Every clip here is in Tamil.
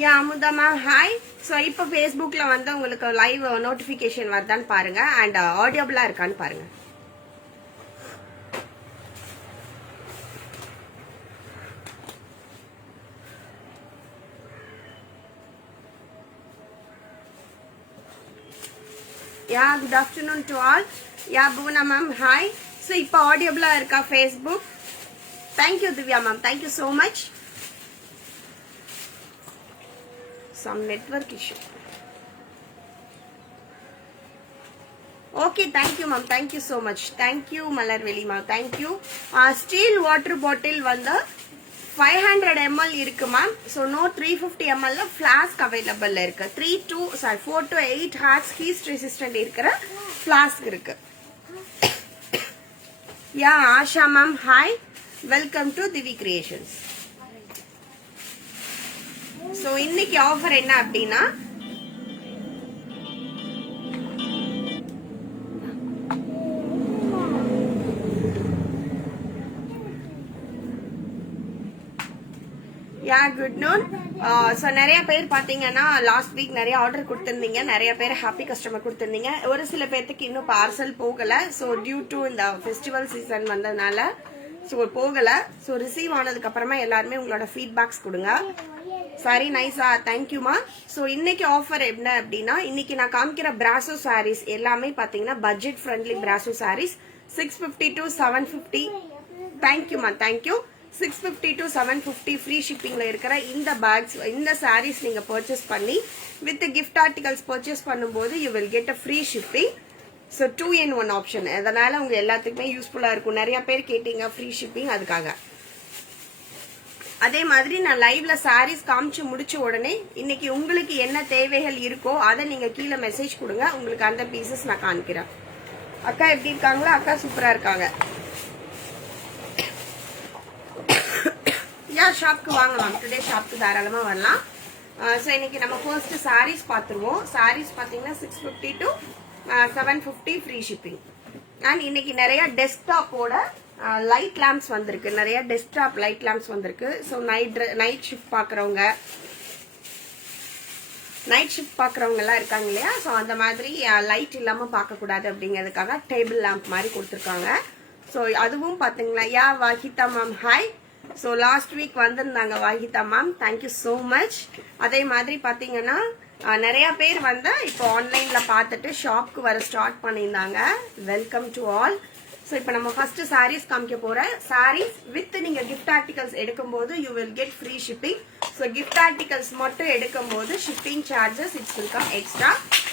யா அமுதா மேம் ஹாய். ஸோ இப்போ ஃபேஸ்புக்கில் வந்து உங்களுக்கு லைவ் நோட்டிஃபிகேஷன் வருதான்னு பாருங்க அண்ட் ஆடியபிளாக இருக்கான்னு பாருங்க. யா good afternoon to all. Yeah Bhuvana ma'am hi. So இப்போ ஆடியபிளாக இருக்கா Facebook? Thank you Divya ma'am, thank you so much. Some network issue. Okay, thank you ma'am, thank you so much. Thank you Malarveli ma'am, thank you. Steel water bottle வந்து 500 ml இருக்கு ma'am. So no 350 ml flask available இருக்கு. 4 to 8 hours heat resistant இருக்கிற flask இருக்கு. Yeah, Asha ma'am, hi. Welcome to Divi Creations. So இன்னைக்கு ஆஃபர் என்ன அப்படின்னா யா குட் நூன். ஸோ நிறைய பேர் பார்த்தீங்கன்னா லாஸ்ட் வீக் நிறைய ஆர்டர் கொடுத்துருந்தீங்க, நிறைய பேர் ஹாப்பி கஸ்டமர் கொடுத்துருந்தீங்க. ஒரு சில பேர்த்துக்கு இன்னும் பார்சல் போகலை. ஸோ டியூ டு இந்த ஃபெஸ்டிவல் சீசன் வந்ததுனால ஸோ போகலை. ஸோ ரிசீவ் ஆனதுக்கு அப்புறமா எல்லாருமே உங்களோட ஃபீட்பேக்ஸ் கொடுங்க. சாரி நைஸா, தேங்க்யூமா. ஸோ இன்னைக்கு ஆஃபர் என்ன அப்படின்னா, இன்னைக்கு நான் காமிக்கிற பிராசோ சாரீஸ் எல்லாமே பார்த்தீங்கன்னா budget friendly brasso sarees 650 to 750. தேங்க்யூமா, தேங்க்யூ. 650 to 750 ஃப்ரீ ஷிப்பிங்ல இருக்கிற இந்த பேக்ஸ், இந்த சாரீஸ் நீங்க பர்ச்சேஸ் பண்ணி வித் கிஃப்ட் ஆர்டிகல்ஸ் பர்ச்சேஸ் பண்ணும்போது you will get a free shipping. So 2 in 1 option. அதனால உங்க எல்லாத்துக்குமே யூஸ்ஃபுல்லா இருக்கும். நிறைய பேர் கேட்டீங்க ஃப்ரீ ஷிப்பிங், அதுக்காக. அதே மாதிரி நான் லைவ்ல சாரீஸ் காமிச்சு முடிச்ச உடனே இன்னைக்கு உங்களுக்கு என்ன தேவைகள் இருக்கோ அதை நீங்க கீழே மெசேஜ் கொடுங்க. உங்களுக்கு அந்த பீசஸ் நான் காமிக்கிறேன். அக்கா எப்படி இருக்காங்களா? அக்கா சூப்பரா இருக்காங்க. யா ஷாப்க்கு வாங்க மேம், டுடே ஷாப்க்கு தாராளமா வரலாம். ஸோ இன்னைக்கு நம்ம ஃபர்ஸ்ட் சாரீஸ் பார்த்துருவோம். சாரீஸ் பார்த்தீங்கன்னா 650 to 750 ஃப்ரீ ஷிப்பிங். அண்ட் இன்னைக்கு நிறைய டெஸ்க்டாப்போட லைட் லேம்ப்ஸ் வந்திருக்கு. நிறைய டெஸ்க்டாப் லைட் லேம்ப்ஸ் வந்திருக்கு. ஸோ நைட் ஷிஃப்ட் பார்க்குறவங்க எல்லாம் இருக்காங்க இல்லையா? ஸோ அந்த மாதிரி லைட் இல்லாமல் பார்க்கக்கூடாது அப்படிங்கிறதுக்காக டேபிள் லேம்ப் மாதிரி கொடுத்துருக்காங்க. ஸோ அதுவும் பார்த்தீங்களா? Yeah Wahida ma'am hi. So last week வந்திருந்தாங்க Wahida ma'am, thank you so much. அதே மாதிரி பார்த்தீங்கன்னா நிறைய பேர் வந்து இப்போ ஆன்லைன்ல பார்த்துட்டு ஷாப்க்கு வர ஸ்டார்ட் பண்ணியிருந்தாங்க. Welcome to all. ஸோ இப்போ நம்ம ஃபர்ஸ்ட் சாரீஸ் காமிக்க போறேன். சாரீஸ் வித் நீங்க கிஃப்ட் ஆர்டிகல்ஸ் எடுக்கும்போது you will get free shipping. So gift articles மட்டும் எடுக்கும்போது shipping charges it's will come extra.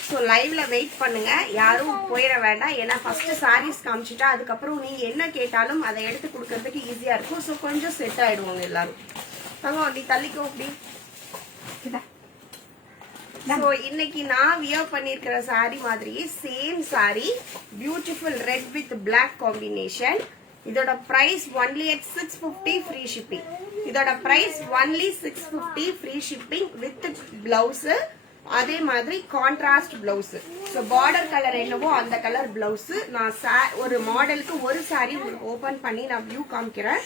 So லைவ்ல வெயிட் பண்ணுங்க, யாரும் போயிட வேண்டாம். ஏன்னா ஃபர்ஸ்ட் சாரீஸ் காமிச்சிட்டா அதுக்கப்புறம் நீங்க என்ன கேட்டாலும் அதை எடுத்து கொடுக்கறதுக்கு ஈஸியா இருக்கும். ஸோ கொஞ்சம் செட் ஆயிடுவாங்க எல்லாரும். நீ தள்ளிக்கோ அப்படி. ஸோ இன்னைக்கு நான் வியர் பண்ணிருக்கிற சாரி மாதிரியே same sari, beautiful red with black combination. இதோட price only at 650 free shipping. இதோட price only 650 free shipping with blouse. அதே மாதிரி contrast blouse. So border colour என்னவோ அந்த கலர் பிளவுஸ். நான் ஒரு மாடலுக்கு ஒரு சாரி உங்களுக்கு ஓபன் பண்ணி நான் வியூ காமிக்கிறேன்.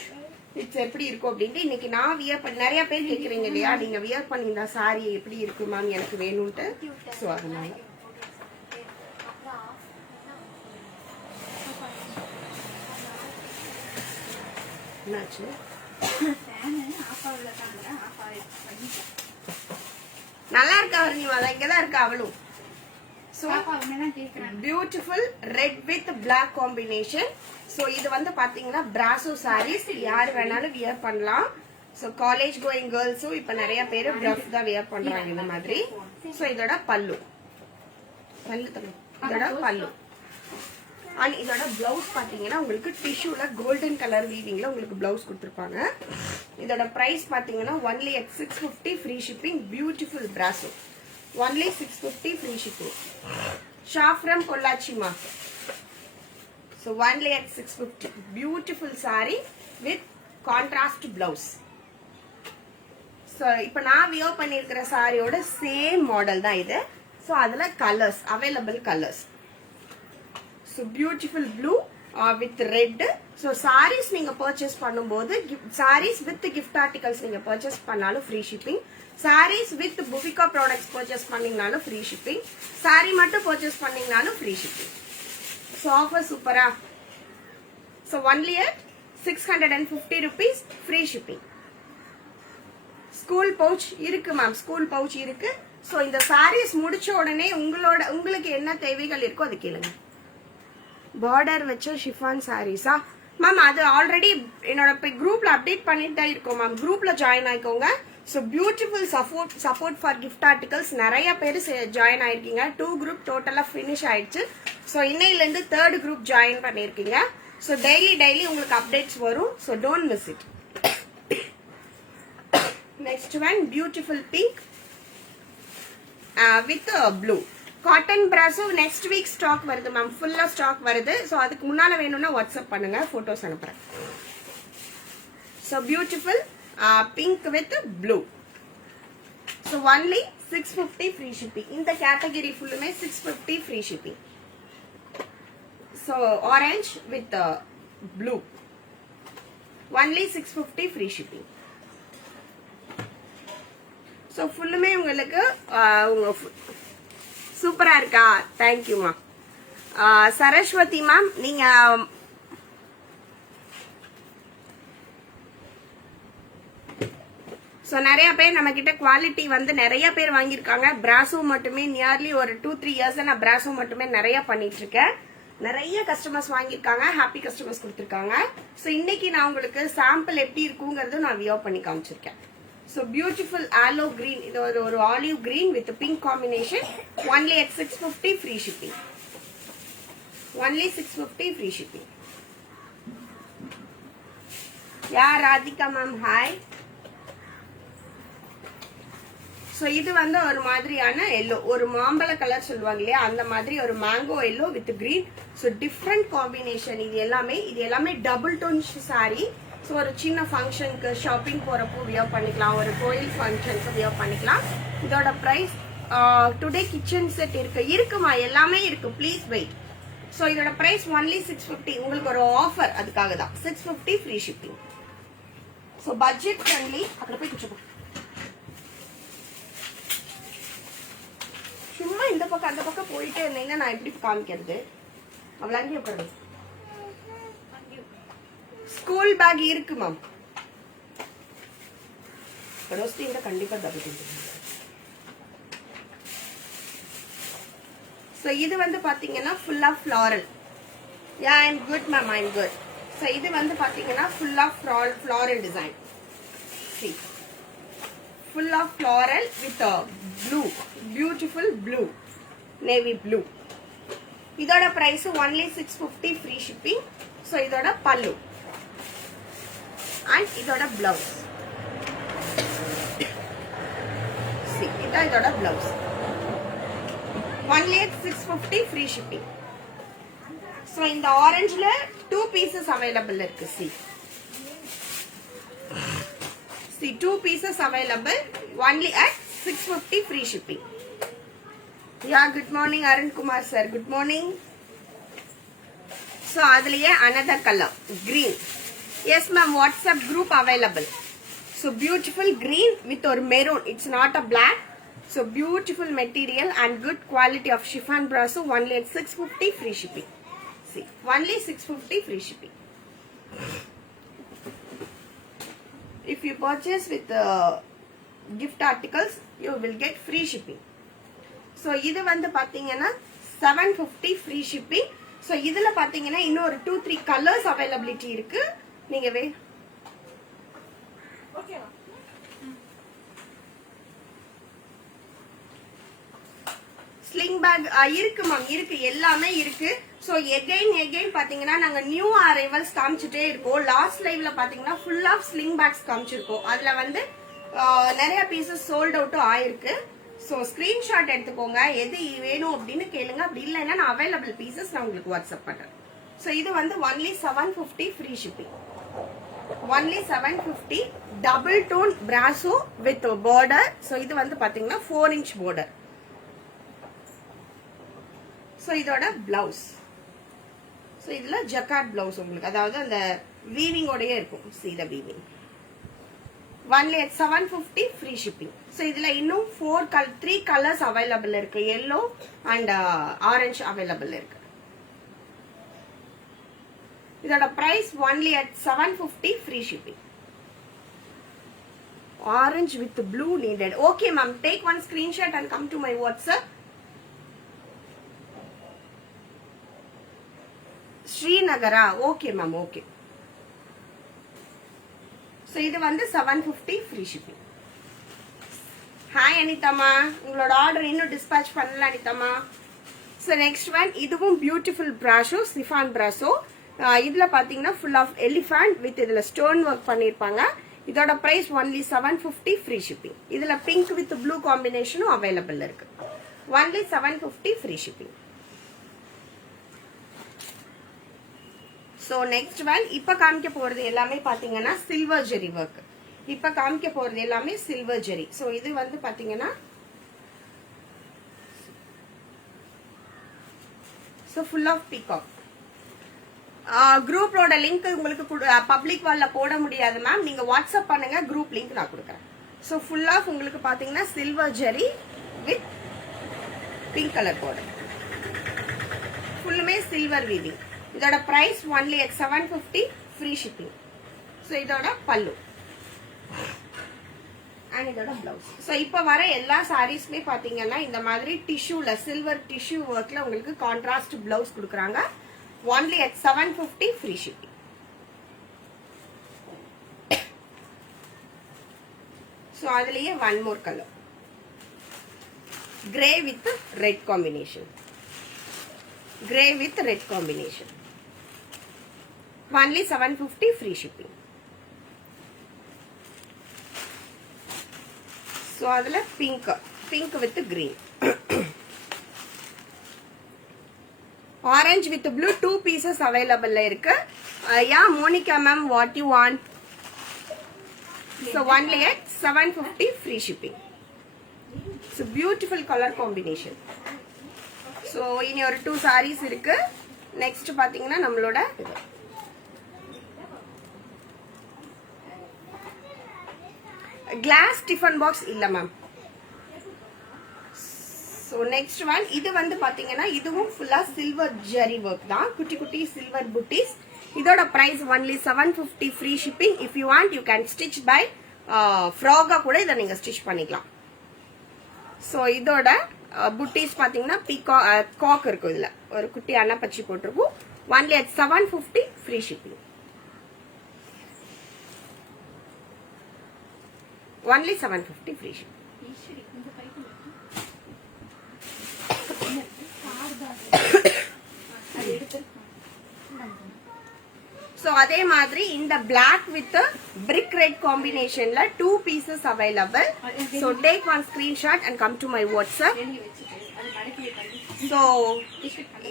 இட்ஸ் எப்படி இருக்கும் அப்படின்ட்டு. இன்னைக்கு நான் வியர் பண்ணி, நிறைய பேர் கேட்குறீங்க இல்லையா, நீங்க வியர் பண்ணியிருந்தா சாரி எப்படி இருக்கு மேம் எனக்கு வேணும்ட்டு. ஸோ அதனால என்னாச்சு? நல்லா இருக்கா நீ? அதான் இங்கதான் இருக்கா அவளும். Beautiful red with black combination. So இது வந்து பாத்தீங்கன்னா பிராசோ சாரீஸ், யார் வேணாலும் வியர் பண்ணலாம். ஸோ காலேஜ் கோயிங் கேர்ள்ஸும் இப்ப நிறைய பேர் பிரஃப் தான் வியர் பண்றாங்க இந்த மாதிரி. ஸோ இதோட பல்லு இதோட பல்லு அண்ட் இதோட பிளவுஸ் பாத்தீங்கன்னா உங்களுக்கு டிஷ்யூல கோல்டன் கலர் வீவிங்ல உங்களுக்கு பிளவுஸ் கொடுத்துருப்பாங்க. இதோட பிரைஸ் பாத்தீங்கன்னா only at 650 free shipping. Beautiful brasso only 650 free shipping. Shop from Pollachi ma. So only at 650. Beautiful saree with contrast blouse. So இப்போ நான் வியர் பண்ணியிருக்கிற சாரியோட சேம் மாடல் தான் இது. ஸோ அதில் colours available colours. So beautiful blue with red. So saris நீங்க பர்ச்சேஸ் பண்ணும்போது சாரீஸ் வித் கிஃப்ட் ஆர்டிகல்ஸ் நீங்க பர்ச்சேஸ் பண்ணாலும் free shipping. Saris with Puvika products purchase பண்ணீங்கனாலும் ஃப்ரீ ஷிப்பிங். சாரீ மட்டும் பர்ச்சேஸ் பண்ணீங்கனாலும் ஃப்ரீ ஷிப்பிங். ஸோ ஆஃபர் சூப்பரா. So only at 650 rupees free shipping. School pouch இருக்கு மேம், ஸ்கூல் பவுச் இருக்கு. ஸோ இந்த சாரீஸ் முடிச்ச உடனே உங்களுக்கு என்ன தேவைகள் இருக்கோ அது கேளுங்க. பார்டர் வச்ச ஷிஃபான் சாரீஸா மேம்? அது ஆல்ரெடி என்னோட குரூப்ல அப்டேட் பண்ணிட்டு தான் இருக்கோம் மேம். குரூப்ல ஜாயின் ஆயிக்கோங்க. So beautiful support for gift articles நிறைய பேர் ஜாயின் ஆயிருக்கீங்க. 2 குரூப் டோட்டலா ஃபினிஷ் ஆயிடுச்சு. ஸோ இன்னையிலேருந்து 3rd குரூப் ஜாயின் பண்ணியிருக்கீங்க. ஸோ டெய்லி உங்களுக்கு அப்டேட்ஸ் வரும். So don't miss it. Next one beautiful pink with blue cotton brasso. Next week stock வருது மேம், ஃபுல்லா ஸ்டாக் வருது. ஸோ அதுக்கு முன்னால வேணும்னா வாட்ஸ்அப் பண்ணுங்க, போட்டோஸ் அனுப்புறேன். So beautiful pink with blue. So only 650 free shipping. In the category full में 650 free shipping. So orange with blue. Only 650 free shipping. So full में உங்களுக்கு சூப்பரா இருக்கா? Thank you மா. சரஸ்வதி மேம், நீங்க ஸோ நிறைய பேர் நம்ம கிட்ட குவாலிட்டி வந்து நிறைய பேர் வாங்கியிருக்காங்க. பிராசோ மட்டுமே நியர்லி ஒரு 2-3 இயர்ஸ் நான் பிராசோ மட்டுமே நிறைய பண்ணிட்டு இருக்கேன். நிறைய கஸ்டமர்ஸ் வாங்கியிருக்காங்க, ஹாப்பி கஸ்டமர்ஸ் கொடுத்துருக்காங்க. ஸோ இன்னைக்கு நான் உங்களுக்கு சாம்பிள் எப்படி இருக்குங்கிறது நான் வியோ பண்ணி காமிச்சிருக்கேன். ஸோ பியூட்டிஃபுல் ஆலோ கிரீன், இது ஒரு olive green with pink combination. Only at 650 free shipping. Only 650 free shipping. Yeah Radhika ma'am hi. So இது வந்து ஒரு மாதிரியான எல்லோ, ஒரு மாம்பழ கலர் சொல்லுவாங்க இல்லையா, அந்த மாதிரி ஒரு mango yellow with green. So different combination. இது எல்லாமே டபுள் டோன் சாரி. ஸோ ஒரு சின்ன ஃபங்க்ஷனுக்கு ஷாப்பிங் போறப்போ வியர் பண்ணிக்கலாம், ஒரு கோயில் ஃபங்க்ஷனுக்கு வியர் பண்ணிக்கலாம். இதோட பிரைஸ் டுடே கிச்சன் செட் இருக்குமா, எல்லாமே இருக்கு. Please wait. ஸோ இதோட பிரைஸ் ஒன்லி 650. உங்களுக்கு ஒரு ஆஃபர், அதுக்காக தான் 650 free shipping. So budget friendly. அதில் போய் குடிச்சு சும்மா இந்த பக்கம் அந்த பக்கம் போயிட்டே இருந்தீங்கன்னா நான் எப்படி காமிக்கிறது? அவ்வளோ அங்கேயே உட்காருங்க. ஸ்கூல் பேக் இருக்கு மேம். ரோஸ்டிங்க கண்டிப்பா தப்பிட்டு. ஸோ இது வந்து பாத்தீங்கன்னா ஃபுல்லா floral. Yeah I am good ma'am, I am good. So இது வந்து பாத்தீங்கன்னா ஃபுல்லா floral design. C full of floral with a blue, beautiful blue, navy blue. இதோட price only 650 free shipping. so இதோட pallu and இதோட blouse. see இதோட blouse only 650 free shipping. so இந்த orangeல 2 pieces available இருக்கு. see 2 pieces available only at 650 free shipping. yeah good morning Arun Kumar sir, good morning. so adliye another color green. yes ma'am, WhatsApp group available. so beautiful green with or maroon, it's not a black. so beautiful material and good quality of chiffon brasso. only at 650 free shipping. see only 650 free shipping. if you purchase with gift articles you will get free shipping. so இது வந்து பாத்தீங்கன்னா 750 free shipping. so இதுல பாத்தீங்கன்னா இன்னொரு 2-3 colors availability இருக்கு. நீங்க ஓகேவா? ஸ்லிங் பேக் இருக்கு மேம், இருக்கு, எல்லாமே இருக்கு. ஸோ எகைன் பாத்தீங்கன்னா நாங்க நியூ அரைவல்ஸ் காமிச்சுட்டே இருக்கோம். லாஸ்ட் லைவ்ல பாத்தீங்கன்னா ஃபுல் ஆஃப் ஸ்லிங் பேக்ஸ் காமிச்சிருக்கோம். அதுல வந்து நிறைய பீசஸ் சோல்ட் அவுட்டும் ஆயிருக்கு. ஸோ ஸ்கிரீன்ஷாட் எடுத்துக்கோங்க, எது வேணும் அப்படின்னு கேளுங்க. அப்படி இல்லைன்னா நான் அவைலபிள் பீசஸ் நான் உங்களுக்கு வாட்ஸ்அப் பண்றேன். ஸோ இது வந்து only 750 free shipping. Only 750 double tone brasso with border. So இது வந்து பாத்தீங்கன்னா 4 inch பார்டர். ஸோ இதோட பிளவுஸ். ஸோ ஸோ இதில் ஜக்கார்ட் பிளவுஸ் உங்களுக்கு, அதாவது அந்த வீவிங்கோடயே இருக்கும். see the weaving. only at 750 free shipping. So இதில் இன்னும் 3 கலர்ஸ் அவைலபிள் இருக்கு. yellow அண்ட் ஆரஞ்சு அவைலபிள் இருக்கு. இதோட price only at 750 free shipping. Orange with blue needed. Okay ma'am, take one screenshot and come to my WhatsApp. Srinagara. Okay ma'am, okay. So இது வந்து 750 free shipping. Hi அனிதாமா, உங்களோட ஆர்டர் இன்னும் டிஸ்பேட்ச் பண்ணல அனிதாமா. So next one, இதுவும் பியூட்டிஃபுல் பிராஷோ, சிஃபான் பிராஷோ. இதுல பாத்தீங்கன்னா ஃபுல் ஆஃப் எலிஃபண்ட் வித் இதுல ஸ்டோன் ஒர்க் பண்ணிருப்பாங்க. இதோட பிரைஸ் only 750 free shipping. இதுல பிங்க் வித் ப்ளூ காம்பினேஷனும் அவைலபிள் இருக்கு. only 750 free shipping. So next one, இப்ப காமிக்க போறது எல்லாமே பாத்தீங்கன்னா சில்வர் ஜெரி ஒர்க். இப்ப காமிக்க போறது எல்லாமே சில்வர் ஜெரி. சோ இது வந்து பாத்தீங்கன்னா so full of peacock. குரூப்போட லிங்க் உங்களுக்கு பப்ளிக் வால்ல போட முடியாது மேம், நீங்க வாட்ஸ்அப் பண்ணுங்க, குரூப் லிங்க் நான் கொடுக்குறேன். ஸோ ஃபுல் ஆஃப் உங்களுக்கு பாத்தீங்கன்னா silver zari with pink colour border, ஃபுல்லுமே சில்வர் வீவிங். இதோட price only at 750 free shipping. So இதோட பல்லு அண்ட் இதோட பிளவுஸ். ஸோ இப்போ வர எல்லா சாரீஸ்மே பாத்தீங்கன்னா இந்த மாதிரி டிஷ்யூல சில்வர் டிஷ்யூ ஒர்க்ல உங்களுக்கு கான்ட்ராஸ்ட் பிளவுஸ் கொடுக்குறாங்க. only at 750 free shipping. So அதுலயே one more color, grey with red combination. Grey with red combination. only 750 free shipping. So அதுல pink with green. Orange with blue, 2 pieces available இருக்கு. Yeah, Monica ma'am, what you want? So only at 750 free shipping. So beautiful color combination. So இனி ஒரு 2 sarees இருக்கு. Next பாத்தீங்கன்னா நம்மளோட glass tiffin box இல்ல மேம். So next one, இது வந்து பாத்தீங்கன்னா இதுவும் ஃபுல்லா சில்வர் ஜெரி ஒர்க் தான், குட்டி குட்டி சில்வர் புட்டிஸ். இதோட price only 750 free shipping. if you want you can stitch by ஃப்ராகா கூட இதை நீங்க ஸ்டிச் பண்ணிக்கலாம். ஸோ இதோட புட்டிஸ் பாத்தீங்கன்னா காக் இருக்கும், இதுல ஒரு குட்டி அன்னப்பச்சி போட்டிருக்கும். only at 750 free shipping. only 750 free shipping. So அதே மாதிரி இந்த black with brick red combinationல 2 pieces available. So take one screenshot and come to my WhatsApp. So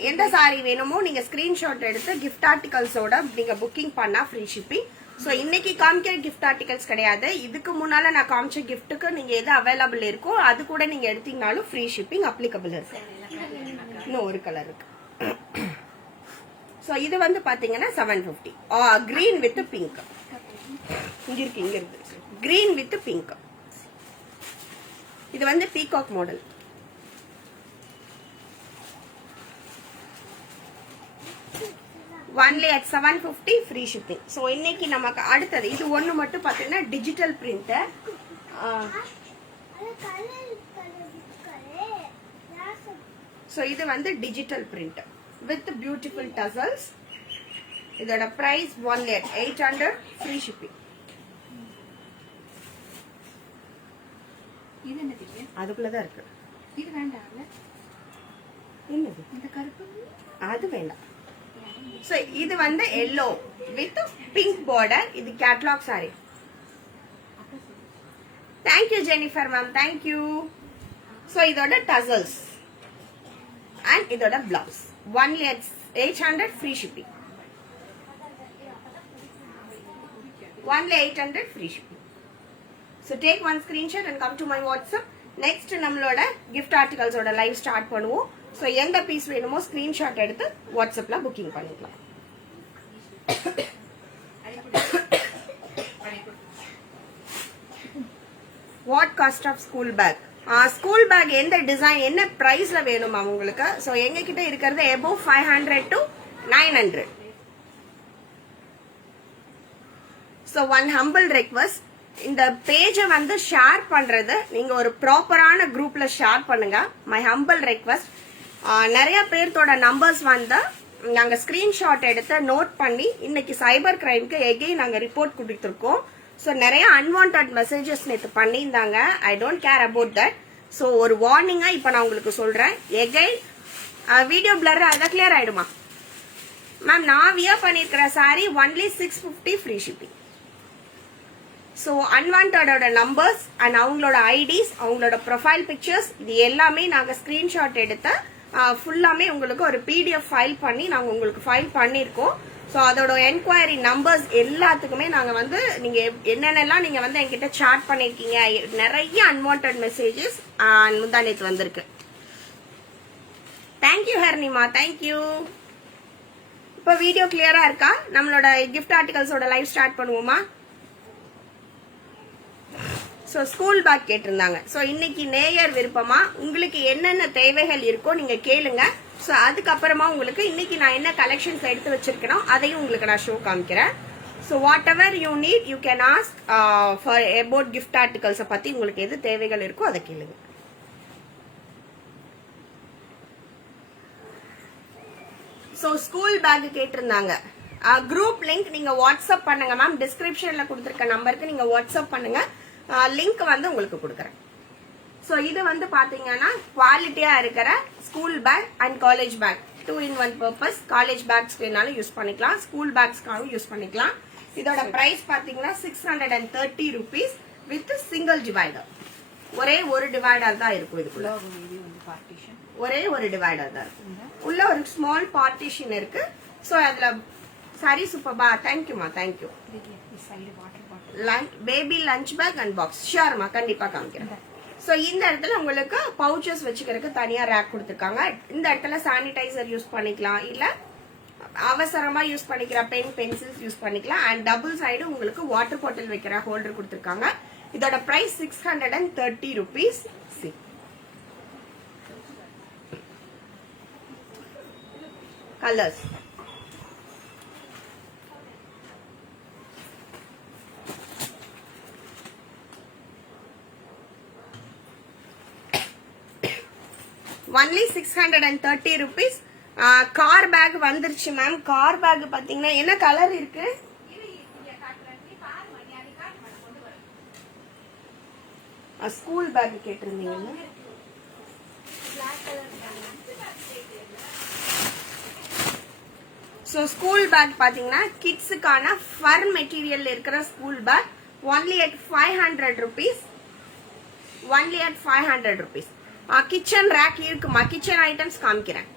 எந்த சாரி வேணுமோ நீங்க ஸ்கிரீன்ஷாட் எடுத்து gift articles ஓட நீங்க புக்கிங் பண்ணா free shipping. So இன்னைக்கு காமிக்கிற gift articles கிடையாது, இதுக்கு முன்னால நான் காமிச்ச giftக்கு நீங்க எது அவைலபிள் இருக்கோ அது கூட நீங்க எடுத்தீங்கனாலும் free shipping applicable இருக்கு. இன்னும் ஒரு கலர் இருக்கு. So இது வந்து பாத்தீங்கன்னா 750. green with pink. இங்க இருக்கு green with pink. இது வந்து peacock model. only at 750 free shipping. So இன்னைக்கு நமக்கு அடுத்தது இது ஒன்னு மட்டும் பாத்தீங்கன்னா டிஜிட்டல் பிரிண்ட். So இது வந்து digital print with beautiful tassels. இதோட price only at 800 free shipping. இது என்னது? அதுக்குள்ள தான் இருக்கு. இது வேண்டாம்ல? என்னது? இந்த கருப்பு அது வேண்டாம். So இது வந்து yellow with pink border. இது catalog saree. Thank you Jennifer ma'am, thank you. So இதோட tassels and இதோட blouse only at 800 free shipping. only 800 free shipping. So take one screenshot and come to my WhatsApp. Next நம்மளோட gift articles ஓட live start பண்ணுவோம். So எந்த பீஸ் வேணுமோ ஸ்கிரீன்ஷாட் எடுத்து வாட்ஸ்அப்ல புக்கிங் பண்ணிக்கலாம். What cost of school bag? School bag எந்த டிசைன் என்ன பிரைஸ்ல வேணுமா உங்களுக்கு? ஸோ எங்க கிட்ட இருக்கிறது above 500 to 900. So one humble request, இந்த பேஜை வந்து ஷேர் பண்றது நீங்க ஒரு ப்ராப்பரான குரூப்ல ஷேர் பண்ணுங்க. My humble request. நிறைய பேர்த்தோட நம்பர்ஸ் வந்து நாங்க ஸ்கிரீன்ஷாட் எடுத்து நோட் பண்ணி இன்னைக்கு சைபர் கிரைம்க்கு எகெயின் நாங்க ரிப்போர்ட் கொடுத்துருக்கோம். ஸோ நிறைய அன்வான்ட் மெசேஜஸ் நேற்று பண்ணியிருந்தாங்க. I don't care about that. So ஒரு வார்னிங்கா இப்போ நான் உங்களுக்கு சொல்றேன். எகெயின் வீடியோ பிளர் அதான் கிளியர் ஆயிடுமா மேம்? நான் வியர் பண்ணிருக்கிற sari only 650 free shipping. So அன்வான்டோட நம்பர்ஸ் அண்ட் அவங்களோட ஐடிஸ், அவங்களோட ப்ரொஃபைல் பிக்சர்ஸ், இது எல்லாமே நாங்கள் ஸ்கிரீன்ஷாட் எடுத்து ஃபுல்லாமே உங்களுக்கு ஒரு பிடிஎஃப் ஃபைல் பண்ணி நாங்கள் உங்களுக்கு ஃபைல் பண்ணியிருக்கோம். ஸோ அதோட என்கொயரி நம்பர்ஸ் எல்லாத்துக்குமே நாங்கள் வந்து நீங்கள் என்னென்னலாம் நீங்கள் வந்து என்கிட்ட சாட் பண்ணியிருக்கீங்க, நிறைய அன்வான்ட் மெசேஜஸ் முந்தானேத்து வந்திருக்கு. Thank you Harnima, thank you. இப்போ வீடியோ கிளியரா இருக்கா? நம்மளோட கிஃப்ட் ஆர்டிகல்ஸோட லைவ் ஸ்டார்ட் பண்ணுவோமா? ஸோ ஸ்கூல் பேக் கேட்டிருந்தாங்க. ஸோ இன்னைக்கு நேயர் விருப்பமா உங்களுக்கு என்னென்ன தேவைகள் இருக்கோ நீங்க கேளுங்க. ஸோ அதுக்கப்புறமா உங்களுக்கு இன்னைக்கு நான் என்ன கலெக்ஷன்ஸ் எடுத்து வச்சிருக்கேனோ அதையும் உங்களுக்கு நான் ஷோ காமிக்கிறேன். So whatever you need you can ask for about gift ஆர்டிகல்ஸை பத்தி உங்களுக்கு எது தேவைகள் இருக்கோ அதை கேளுங்க. ஸோ ஸ்கூல் பேக் கேட்டிருந்தாங்க. குரூப் லிங்க் நீங்க வாட்ஸ்அப் பண்ணுங்க மேம். டிஸ்கிரிப்ஷன்ல கொடுத்துருக்க நம்பருக்கு நீங்க வாட்ஸ்அப் பண்ணுங்க. லிங்க் வந்து உங்களுக்கு கொடுக்குறேன். ஸோ இது வந்து பாத்தீங்கன்னா குவாலிட்டியா இருக்கிற school bag and college bag 2-in-1 purpose. College பேக்ஸ்னாலும் யூஸ் பண்ணிக்கலாம், ஸ்கூல் பேக்ஸ்க்காகவும் யூஸ் பண்ணிக்கலாம். இதோட பிரைஸ் பாத்தீங்கன்னா 630 rupees வித் சிங்கிள் டிவைடர். ஒரே ஒரு டிவைடர் தான் இருக்கும். இதுக்குள்ள ஒரே ஒரு டிவைடர் தான் இருக்கும். உள்ள ஒரு ஸ்மால் பார்ட்டிஷன் இருக்கு. ஸோ அதுல சாரி சூப்பர்பா, தேங்க்யூமா, thank you. Baby lunch bag and box ஷியோர்மா, கண்டிப்பா காமிக்கிறேன். ஸோ இந்த இடத்துல உங்களுக்கு பவுச்சஸ் வச்சுக்கிறதுக்கு தனியா ரேக் கொடுத்துருக்காங்க. இந்த இடத்துல சானிடைசர் யூஸ் பண்ணிக்கலாம், இல்ல அவசரமா யூஸ் பண்ணிக்கிற பென் பென்சில்ஸ் யூஸ் பண்ணிக்கலாம். அண்ட் டபுள் சைடு உங்களுக்கு வாட்டர் பாட்டில் வைக்கிற ஹோல்டர் கொடுத்துருக்காங்க. இதோட price 630 rupees. Colours only 630 rupees. Car bag வந்துருச்சு மேம். கார் பேக் பாத்தீங்கன்னா என்ன கலர் இருக்கு? ஸ்கூல் பேக் கேட்டிருந்தீங்க. ஸோ ஸ்கூல் பேக் பாத்தீங்கன்னா கிட்ஸுக்கான ஃபர் மெட்டீரியல் இருக்கிற school bag only at 500 rupees. Only at 500 rupees. Kitchen rack இருக்குமா? கிச்சன் ஐட்டம்ஸ் காமிக்கிறேன்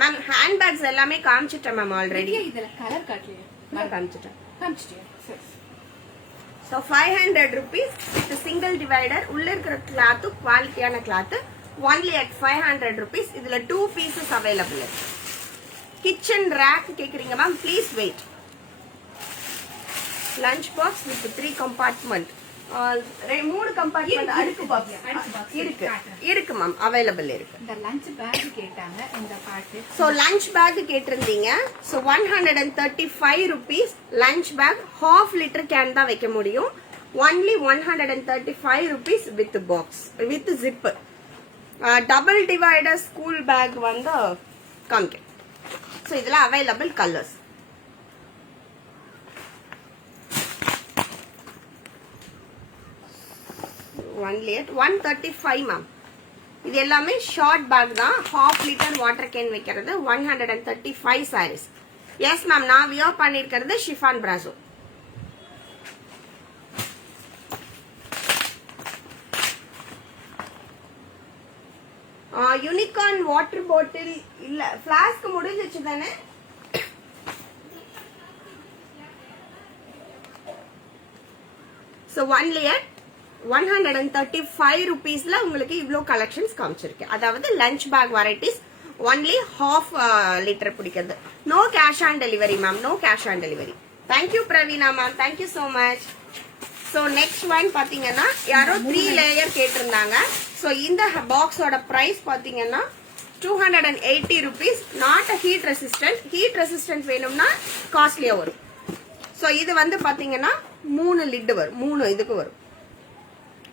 மேம். ஹேண்ட் பேக்ஸ் எல்லாமே காமிச்சிட்டேன் மேம் ஆல்ரெடி. இதுல கலர் காட்டலையே, காமிச்சிட்டேன். காமிச்சிட்டேன். So 500 rupees with single divider. உள்ள இருக்கிற கிளாத்து குவாலிட்டியான கிளாத்து ஒன்லி அட் 500 rupees. இதுல 2 pieces அவைலபிள். கிச்சன் ரேக் கேக்குறீங்க ma'am, please wait. Lunch box with 3 compartment. 3 compartment அடுக்கு பாக்ஸ் இருக்கு மேம், அவைலபிள் இருக்கு. இந்த லஞ்ச் பேக் கேட்டாங்க, இந்த பாட்டு. சோ லஞ்ச் பேக் கேட்டிருந்தீங்க. So 135 rupees lunch bag. 1/2 liter can தான் வைக்க முடியும். Only 135 rupees with box with zip. Double divider school bag வந்து காமிக்க. சோ இதுல available colours. Only at 135 ma'am. இது எல்லாமே ஷார்ட் பேக் தான். 1/2 liter வாட்டர் கேன் வைக்கிறது. 135 sarees. எஸ் மேம், நான் வியர் பண்ணிருக்கிறது chiffon brasso. Unicorn water bottle இல்ல, பிளாஸ்க் முடிஞ்சிச்சு தானே? So only at 135 rupeesல உங்களுக்கு இவ்ளோ கலெக்ஷன்ஸ் காமிச்சிருக்கேன். அதாவது lunch bag varieties only half litre பிடிக்கிறது. No cash on delivery ma'am, no cash on delivery. Thank you Praveena ma'am, thank you so much. So next one பார்த்தீங்கன்னா யாரோ 3 லேயர் கேட்டிருந்தாங்க. ஸோ இந்த பாக்ஸோட ப்ரைஸ் பார்த்தீங்கன்னா 280 rupees. Not heat resistant. Heat resistant வேணும்னா காஸ்ட்லியா வரும். ஸோ இது வந்து பார்த்தீங்கன்னா 3 லிட் வரும், 3 இதுக்கு வரும்.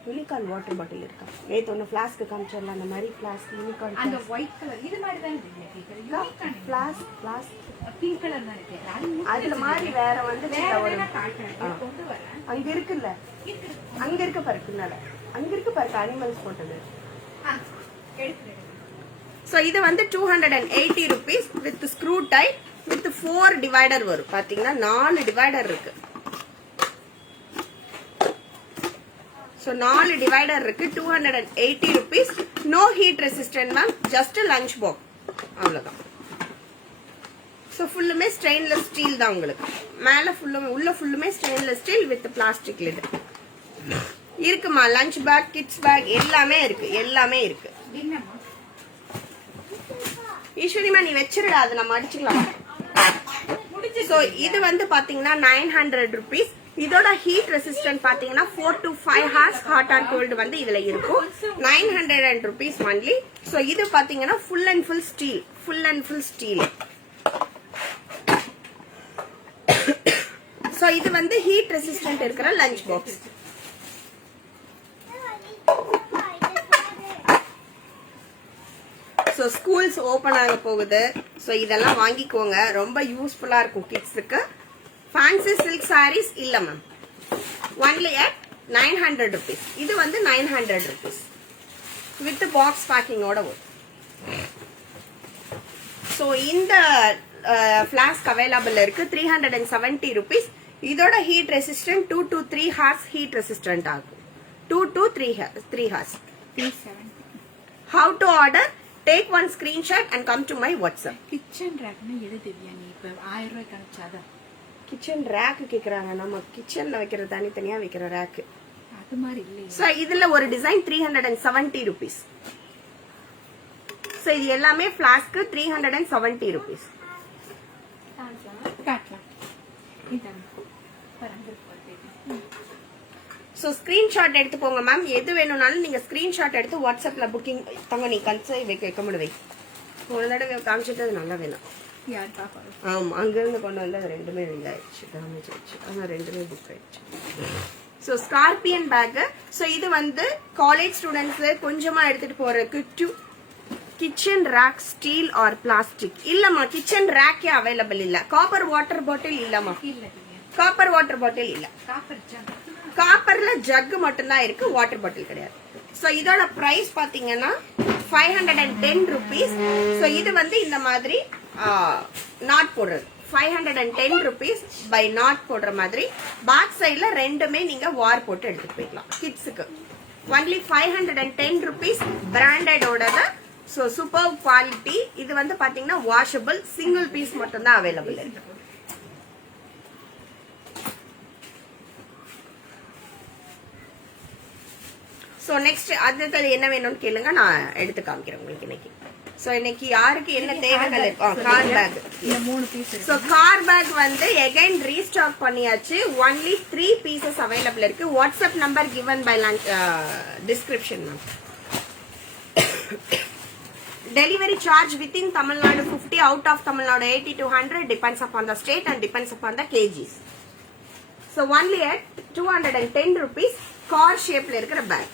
யூனிகார்ன் வாட்டர் பாட்டில் இருக்கா? நேற்று ஒன்று ஃப்ளாஸ்க்கு காமிச்சிடலாம். அந்த மாதிரி ஃப்ளாஸ்க் யூனிகார்ன் அந்த ஒயிட் கலர் இது மாதிரி தான் கேட்குறேன். ஃப்ளாஸ்க் பிங்க் கலர் தான் கேட்குறேன். அதுல மாதிரி வேற வந்து கொண்டு வரேன். அங்க இருக்குல்ல, அங்க இருக்க பாருக்குனால அங்க இருக்க பாருக்கு அனிமல்ஸ் போட்டது. ஸோ இது வந்து 280 rupees with screw type with 4 divider வரும். பாத்தீங்கன்னா 4 டிவைடர் இருக்கு. ஸோ 4 டிவைடர் இருக்கு. 280 rupees. No heat resistant ma'am, just lunch box, அவ்வளவுதான். ஸோ ஃபுல்லுமே ஸ்டெயின்லெஸ் ஸ்டீல் தான் உங்களுக்கு. மேலே ஃபுல்லுமே உள்ள ஃபுல்லுமே stainless steel with plastic lid இருக்குமா. லஞ்ச் பேக், கிட்ஸ் பேக் எல்லாமே இருக்கு, எல்லாமே இருக்கு. ஈஸ்வரிமா நீ வச்சிருடா, அது நம்ம அடிச்சுக்கலாம். ஸோ இது வந்து பாத்தீங்கன்னா 900 rupees. இதோட ஹீட் ரெசிஸ்டன்ட் பாத்தீங்கன்னா 4 to 5 hours hot or cold வந்து இதுல இருக்கும். 900 rupees ஒன்லி. ஸோ இது பாத்தீங்கன்னா full and full steel, full and full steel. So இது வந்து ஹீட் ரெசிஸ்டன்ட் இருக்கிற lunch box. So schools open ஆக போகுது. ஸோ இதெல்லாம் வாங்கிக்கோங்க, ரொம்ப யூஸ்ஃபுல்லா இருக்கும் கிட்ஸுக்கு. ஃபேன்சி சில்க் சாரீஸ் இல்ல மேம், ஒன்லி அட் 900 rupees. இது வந்து 900 rupees வித் பாக்ஸ் பேக்கிங்கோட வரும். ஸோ இந்த ஃபிளாஸ்க் அவைலபிள் இருக்கு. 370 rupees. இதோட heat resistant 2 to 3 hours heat resistant ஆகும். 2 to 3 hours. How to order? Take one screenshot and come to my WhatsApp. Kitchen ரேக்னா எது திவ்யா? நீ இப்போ 1000 ரூபாய்க்கு அனுப்பிச்சாதான் கிச்சன் ரேக் கேக்குறாங்க. நம்ம கிச்சன்ல வைக்கிற தனித்தனியா வைக்கிற ரேக் அது மாதிரி இல்லையா? சோ இதுல ஒரு டிசைன் 370 rupees. சோ இது எல்லாமே ஃபிளாஸ்க் 370 rupees. காட்டலாம். சோ ஸ்கிரீன்ஷாட் எடுத்து போங்க மேம். எது வேணும்னாலும் நீங்க ஸ்கிரீன்ஷாட் எடுத்து வாட்ஸ்அப்ல புக்கிங் தங்க நீ கன்சை வைக்க முடிவை. ஒரு தடவை காமிச்சிட்டு அது நல்லா வேணும். யார் பாப்பாரு? ஆமா, அங்கிருந்து கொண்டு வந்து அது ரெண்டுமே இதாயிடுச்சு, டேமேஜ் ஆயிடுச்சு. ஆனால் ரெண்டுமே புக் ஆயிடுச்சு. So scorpion back. ஸோ இது வந்து காலேஜ் ஸ்டூடெண்ட்ஸ் கொஞ்சமா எடுத்துட்டு போறதுக்கு kitchen rack steel or plastic. இல்லம்மா, கிச்சன் ரேக்கே அவைலபிள் இல்ல. காப்பர் வாட்டர் பாட்டில் இல்லம்மா, காப்பர் வாட்டர் பாட்டில் இல்ல. காப்பர்ல ஜக் மட்டும் தான் இருக்கு, வாட்டர் பாட்டில் கிடையாது. ஸோ இதோட பிரைஸ் பாத்தீங்கன்னா 510 rupees. ஸோ இது வந்து இந்த மாதிரி நாட் போடுறது 510 rupees பை நாட் போடுற மாதிரி. பேக் சைட்ல ரெண்டுமே நீங்க வார் போட்டு எடுத்துட்டு போய்க்கலாம். கிட்ஸுக்கு ஒன்லி 510 rupees. பிராண்டடோட. So super quality. இது வந்து பாத்தீங்கன்னா வாஷபிள், சிங்கிள் பீஸ் மட்டும் தான் அவைலபிள் இருக்கு. ஸோ நெக்ஸ்ட் அடுத்தது என்ன வேணும்னு கேளுங்க, நான் எடுத்து காமிக்கிறேன் உங்களுக்கு இன்னைக்கு. ஸோ இன்னைக்கு யாருக்கு என்ன தேவைகள் இருக்கும்? Car bag. So car bag வந்து எகைன் ரீஸ்டாக் பண்ணியாச்சு. ஒன்லி 3 pieces அவைலபிள் இருக்கு. WhatsApp number given by description ma'am. Delivery charge within Tamil Nadu 50, out of Tamil Nadu 80 to 100, depends upon the state and depends upon the kgs. So only at 210 rupees. Car ஷேப்ல இருக்கிற பேக்.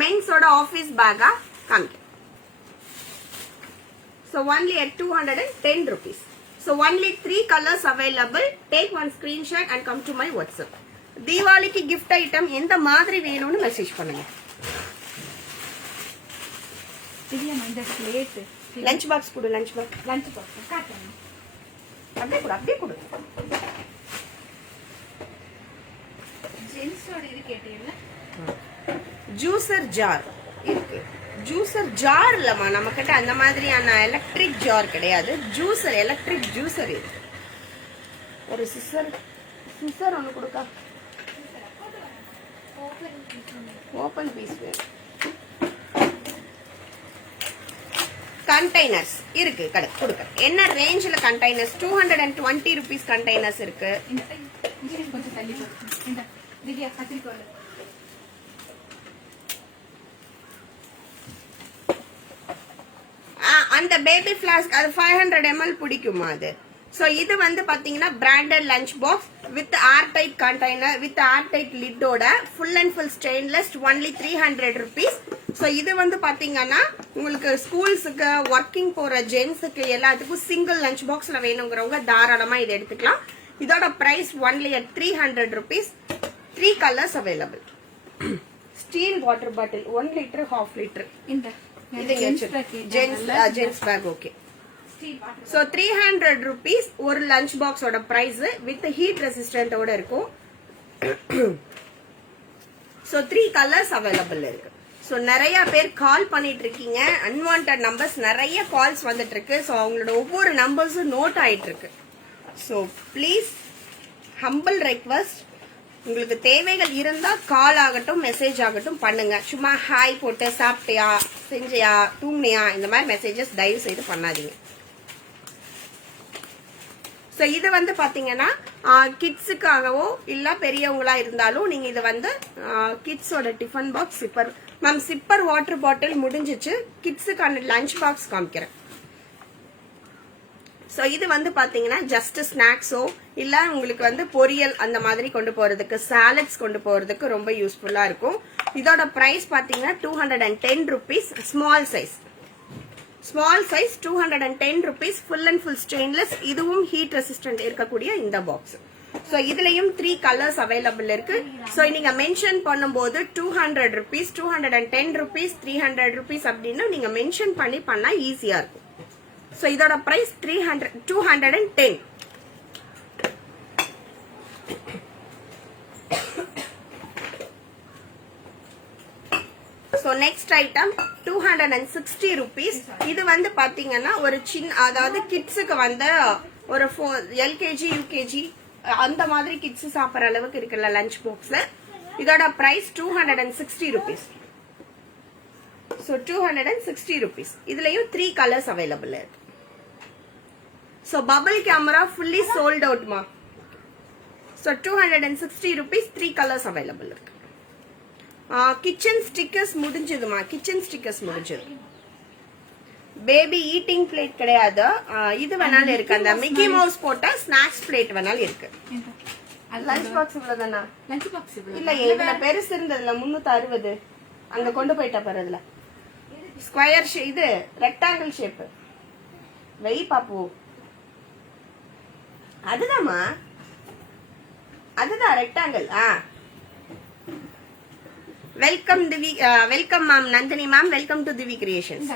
மென்ஸோட ஆஃபீஸ் பேக்கா காமிக்க. So only at 210 rupees. So only 3 colors available. Take one screenshot and come to my WhatsApp. தீபாவளிக்கு gift item எந்த மாதிரி வேணும்னு மெசேஜ் பண்ணுங்க. லஞ்ச் பாக்ஸ் கொடு, லஞ்ச் பாக்ஸ். லஞ்ச் பாக்ஸ் காட்டுங்க. அப்படியே கொடு, அப்படியே கொடு. ஜென்ஸோட இது கேட்டீங்கல்ல, ஜூசர் ஜார் இருக்கு. ஜூசர் ஜார் இல்லம்மா, நம்ம கிட்ட அந்த மாதிரியான எலக்ட்ரிக் ஜார் கிடையாது. ஜூசர், எலக்ட்ரிக் ஜூசர் இருக்கு. ஒரு சிசர் ஒன்று கொடுக்கா. ஓபன் பீஸ் வேணும். கண்டெய்னர்ஸ் இருக்கு கொடுக்க. என்ன ரேஞ்சில் கண்டெய்னர்ஸ்? 220 rupees கண்டெய்னர்ஸ் இருக்கு. கொஞ்சம் தள்ளி இந்த திவ்யா கத்திரிக்கோள் அந்த பேபி ஃபிளாஸ்க் அது 500 ml பிடிக்குமா அது? ஸோ இது வந்து பாத்தீங்கன்னா branded lunch box with airtight container with airtight லிட்டோட full and full stainless only 300 rupees. So இது வந்து பாத்தீங்கன்னா உங்களுக்கு ஸ்கூல்ஸுக்கு ஒர்க்கிங் போற ஜென்ஸுக்கு எல்லாத்துக்கும் சிங்கிள் லஞ்ச் பாக்ஸ்ல வேணுங்கிறவங்க தாராளமா இதை எடுத்துக்கலாம். இதோட price only at 300 rupees. 3 colors available. Steel water bottle 1 liter, 1/2 liter. இந்த gents bag okay. So 300 rupees ஒரு லஞ்ச் பாக்ஸோட பிரைஸ் வித் ஹீட் ரெசிஸ்டன்டோட இருக்கும். So 3 colors available இருக்கு. So நிறைய பேர் கால் பண்ணிட்டு இருக்கீங்க. அன்வான்ட் நம்பர்ஸ் நிறைய கால்ஸ் வந்துட்டு இருக்கு. ஸோ அவங்களோட ஒவ்வொரு நம்பர்ஸும் நோட் ஆயிட்டு இருக்கு. ஸோ ப்ளீஸ் ஹம்பிள் ரெக்வஸ்ட், உங்களுக்கு தேவைகள் இருந்தா கால் ஆகட்டும் மெசேஜ் ஆகட்டும் பண்ணுங்க. சும்மா ஹாய் போட்டு சாப்பிட்டியா செஞ்சியா தூங்கினியா இந்த மாதிரி மெசேஜஸ் தயவு செய்து பண்ணாதீங்க. ஸோ இது வந்து பாத்தீங்கன்னா கிட்ஸுக்காகவோ இல்ல பெரியவங்களா இருந்தாலும் நீங்க இது வந்து கிட்ஸோட tiffin box sipper. Ma'am sipper water bottle முடிஞ்சிச்சு. கிட்ஸுக்கான லஞ்ச் பாக்ஸ் காமிக்கிறேன். ஸோ இது வந்து பாத்தீங்கன்னா ஜஸ்ட் ஸ்நாக்ஸோ இல்ல உங்களுக்கு வந்து பொரியல் அந்த மாதிரி கொண்டு போறதுக்கு சாலட்ஸ் கொண்டு போறதுக்கு ரொம்ப யூஸ்ஃபுல்லா இருக்கும். இதோட பிரைஸ் பாத்தீங்கன்னா 210 rupees. Small size 210 rupees. Full and full stainless. இதுவும் ஹீட் ரெசிஸ்டன்ட் இருக்கக்கூடிய இந்த பாக்ஸ். ஸோ இதுலயும் 3 colors அவைலபிள் இருக்கு. ஸோ நீங்க மென்ஷன் பண்ணும்போது 200 rupees, 210 rupees, 300 rupees அப்படின்னு நீங்க மென்ஷன் பண்ணா ஈஸியா இருக்கும். ஸோ இதோட price 210. So next item 260 rupees. இது வந்து பாத்தீங்கன்னா ஒரு சின்ன அதாவது கிட்ஸுக்கு வந்து ஒரு LKG UKG அந்த மாதிரி கிட்ஸ் சாப்பிட்ற அளவுக்கு இருக்குல்ல லஞ்ச் பாக்ஸ். இதோட பிரைஸ் 260 rupees. So 260 rupees. இதுலயும் 3 colors அவைலபிள் இருக்கு. So bubble camera fully sold அவுட்மா. So 260 rupees. 3 colors அவைலபிள் இருக்கு. கிச்சன் ஸ்டிக்கர்ஸ் முடிஞ்சதுமா. கிச்சன் ஸ்டிக்கர்ஸ் முடிஞ்சது. பேபி ஈட்டிங் பிளேட் கிடையாது. இது வேணாலும் இருக்கு. அந்த மிக்கி மவுஸ் போட்ட ஸ்நாக்ஸ் பிளேட் வேணாலும் இருக்கு. லஞ்ச் பாக்ஸ் இவ்வளவுதானா? லஞ்ச் பாக்ஸ் இல்ல இதுல பெருசு இருந்ததுல 360 அங்க கொண்டு போயிட்டா பாரு. அதுல ஸ்கொயர் இது ரெக்டாங்கிள் ஷேப் வெய் பாப்பு. அதுதான்மா, அதுதான் rectangle. Welcome Divi, welcome ma'am Nandini ma'am, welcome to Divi creations.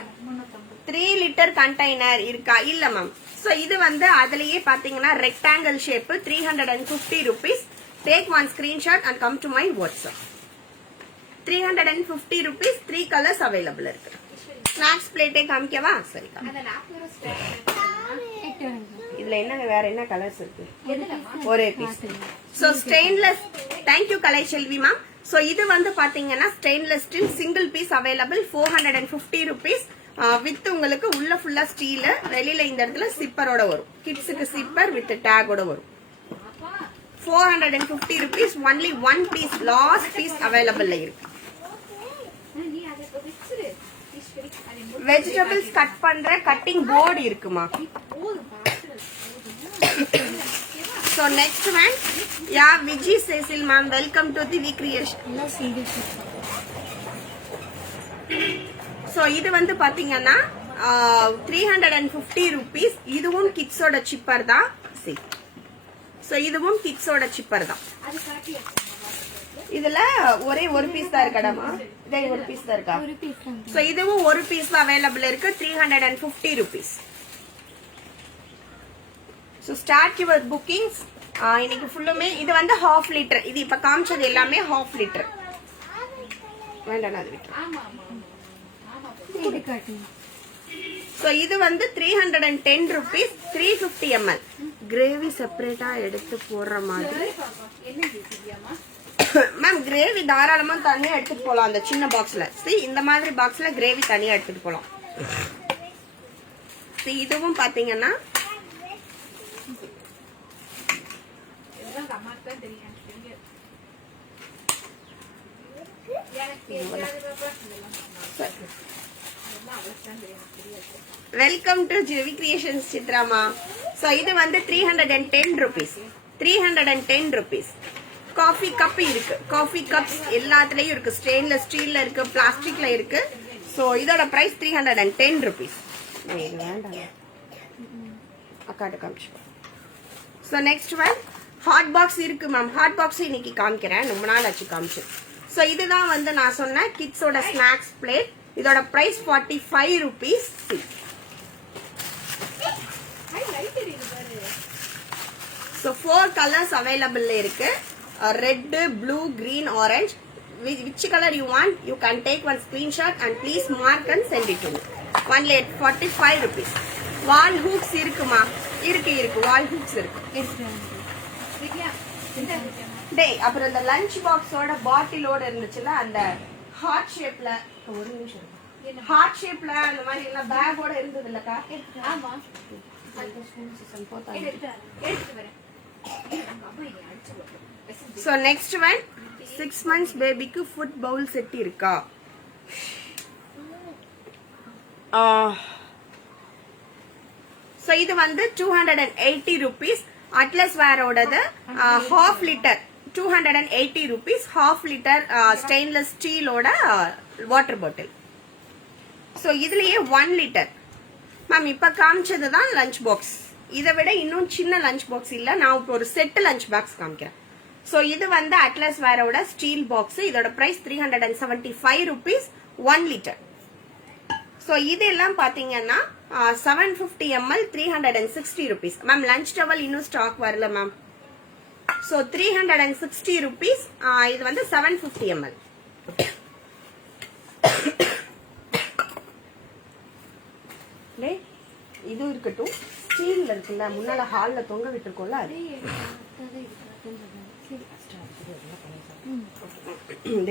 3 liter container இருக்கா? இல்ல மேம். சோ இது வந்து அதுலயே பாத்தீங்கன்னா rectangle shape 350 rupees. Take one screenshot and come to my WhatsApp. 350 rupees. 3 colors available இருக்கு. ஸ்நாக்ஸ் பிளேட்டே காமிக்கவா? சரி இதுல என்ன வேற என்ன கலர்ஸ் இருக்கு? ஒரே piece. So stainless. Thank you Kalaiselvi ma'am. So இது வந்து பாத்தீங்கன்னா stainless steel single piece available 450 rupees. With உங்களுக்கு உள்ள ஃபுல்லா ஸ்டீல், வெளியில இந்த இடத்துல சிப்பரோட வரும். கிட்ஸுக்கு சிப்பர் வித் டேகோட வரும். 450 rupees. ஒன்லி 1 piece லாஸ்ட் பீஸ் அவைலபிள் இருக்கு. வெஜிடபிள்ஸ் கட் பண்ற கட்டிங் போர்டு இருக்குமா? So next one, yeah, Vijay Cecil ma'am, welcome to the Recreation. So இது வந்து பாத்தீங்கன்னா 350 rupees. இதுவும் கிட்ஸோட சிப்பர் தான். So இதுவும் கிட்ஸோட சிப்பர் தான். இதுல ஒரே ஒரு பீஸ் தான் இருக்கடாமா? இதே ஒரு பீஸ் தான் இருக்கா? So இதுவும் ஒரு பீஸ் அவைலபிள் இருக்கு. 350 rupees. So start your bookings. இன்னைக்கு ஃபுல்லுமே இது வந்து 1/2 liter. இது இப்ப காமிச்சது எல்லாமே 1/2 liter. வேண்டாம் அது விட்டு. So இது வந்து 310 rupees. 350 ml. கிரேவி செப்பரேட்டா எடுத்து போடுற மாதிரி. மேம் கிரேவி தாராளமா தனியா எடுத்துட்டு போலாம் அந்த சின்ன பாக்ஸ்ல. இந்த மாதிரி பாக்ஸ்ல கிரேவி தனியா எடுத்துட்டு போலாம். இதுவும் பாத்தீங்கன்னா இதெல்லாம் அம்மாக்கு தான் தெரியும், எனக்கு தெரியாது. எனக்கு தெரியாது பாப்பா. இதெல்லாம் அவளுக்கு தான் தெரியும், எனக்கு தெரியாது. வெல்கம் டு ஜிவி கிரியேஷன்ஸ் சித்ராமா. சோ இது வந்து 310 rupees. 310 rupees. காஃபி கப் இருக்கு, காஃபி கப்ஸ் எல்லாத்துலயும் இருக்கு, ஸ்டெயின்லெஸ் ஸ்டீல்ல இருக்கு, பிளாஸ்டிக்ல இருக்கு. சோ இதோட பிரைஸ் 310 rupees. இது வேண்டாம், அக்காட்ட காமிச்சு. So next one hot box இருக்கு மேம். ஹாட் பாக்ஸ் இன்னைக்கு காமிக்கிறேன், ரொம்ப நாள் ஆச்சு காமிச்சு. சோ இதுதான் வந்து நான் சொன்ன கிட்ஸோட ஸ்நாக்ஸ் பிளேட். இதோட price 45 rupees. So 4 colors available இருக்கு. Red, blue, green, orange. Which color you want? You can take one screenshot and please mark and send it to me. Only at 45 rupees. Wall hooks இருக்குமா? இருக்கு wall hooks இருக்கு. டேய் அப்புறம் இந்த லஞ்ச் பாக்ஸோட பாட்டிலோட இருந்துச்சுல அந்த ஹார்ட் ஷேப்ல, ஒரு நிமிஷம், ஹார்ட் ஷேப்ல அந்த மாதிரி எல்லாம் பேக்கோட இருந்தது இல்லக்கா? ஆமா, So next one 6 months babyக்கு food bowl set இருக்கா? So இது வந்து 280 rupees. Atlas wear ஓடது half liter 280 rupees. half liter stainless steel ஓட water bottle. So இதுலயே 1 liter. மேம் இப்ப காமிச்சது தான் லஞ்ச் பாக்ஸ். இதை விட இன்னும் சின்ன லஞ்ச் பாக்ஸ் இல்ல, நான் இப்போ ஒரு செட் லஞ்ச் பாக்ஸ் காமிக்கிறேன். சோ இது வந்து அட்லஸ் வேரோட ஸ்டீல் பாக்ஸ். இதோட பிரைஸ் 375 rupees 1 லிட்டர். சோ இது எல்லாம் பாத்தீங்கன்னா 750 ml 360 rupees. Ma'am lunch towel இன்னும் ஸ்டாக் வரல மேம். So 360 rupees. இது வந்து 750 ml. இது இருக்கட்டும், ஸ்டீல்ல இருக்குல்ல, முன்னால ஹால்ல தொங்க விட்டுருக்கோம்ல அது.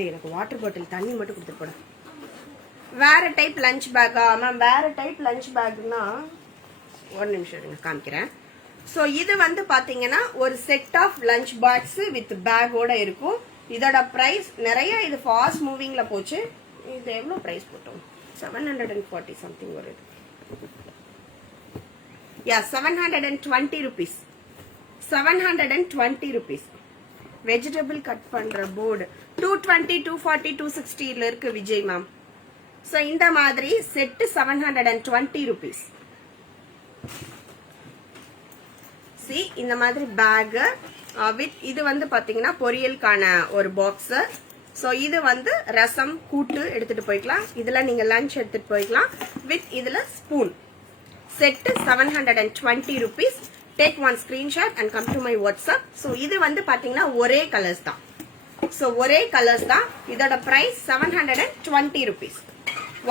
எனக்கு வாட்டர் பாட்டில் தண்ணி மட்டும் கொடுத்துட்டு போட. வேற டைப் லஞ்ச் பேக்கா மேம்? வேற டைப் லஞ்ச் பேக்னா ஒரு நிமிஷம் இருங்க காமிக்கிறேன். சோ இது வந்து பாத்தீங்கன்னா ஒரு set of lunch box with பேக்கோட இருக்கும். இதோட பிரைஸ் நிறைய, இது ஃபாஸ்ட் மூவிங்ல போச்சு. இது எவ்வளவு பிரைஸ் போட்டோம்? 740 சம்திங் வருது. Yeah, 720 rupees. 720 rupees. Vegetable cut பண்ற போர்டு 220, 240, 260 ல இருக்கு விஜய் மேம். சோ இந்த மாதிரி செட் 720 rupees. See இந்த மாதிரி பேக் வித் இது வந்து பாத்தீங்கன்னா பொரியலுக்கான ஒரு பாக்ஸ். சோ இது வந்து ரசம் கூட்டு எடுத்துட்டு போய்க்கலாம். இதுல நீங்க லஞ்ச் எடுத்துட்டு போய்க்கலாம். வித் இதுல spoon. Set 720 rupees. Take one screenshot and come to my WhatsApp. So இது வந்து பாத்தீங்கன்னா ஒரே கலர்ஸ் தான். So ஒரே கலர்ஸ் தான். இதோட price 720 rupees.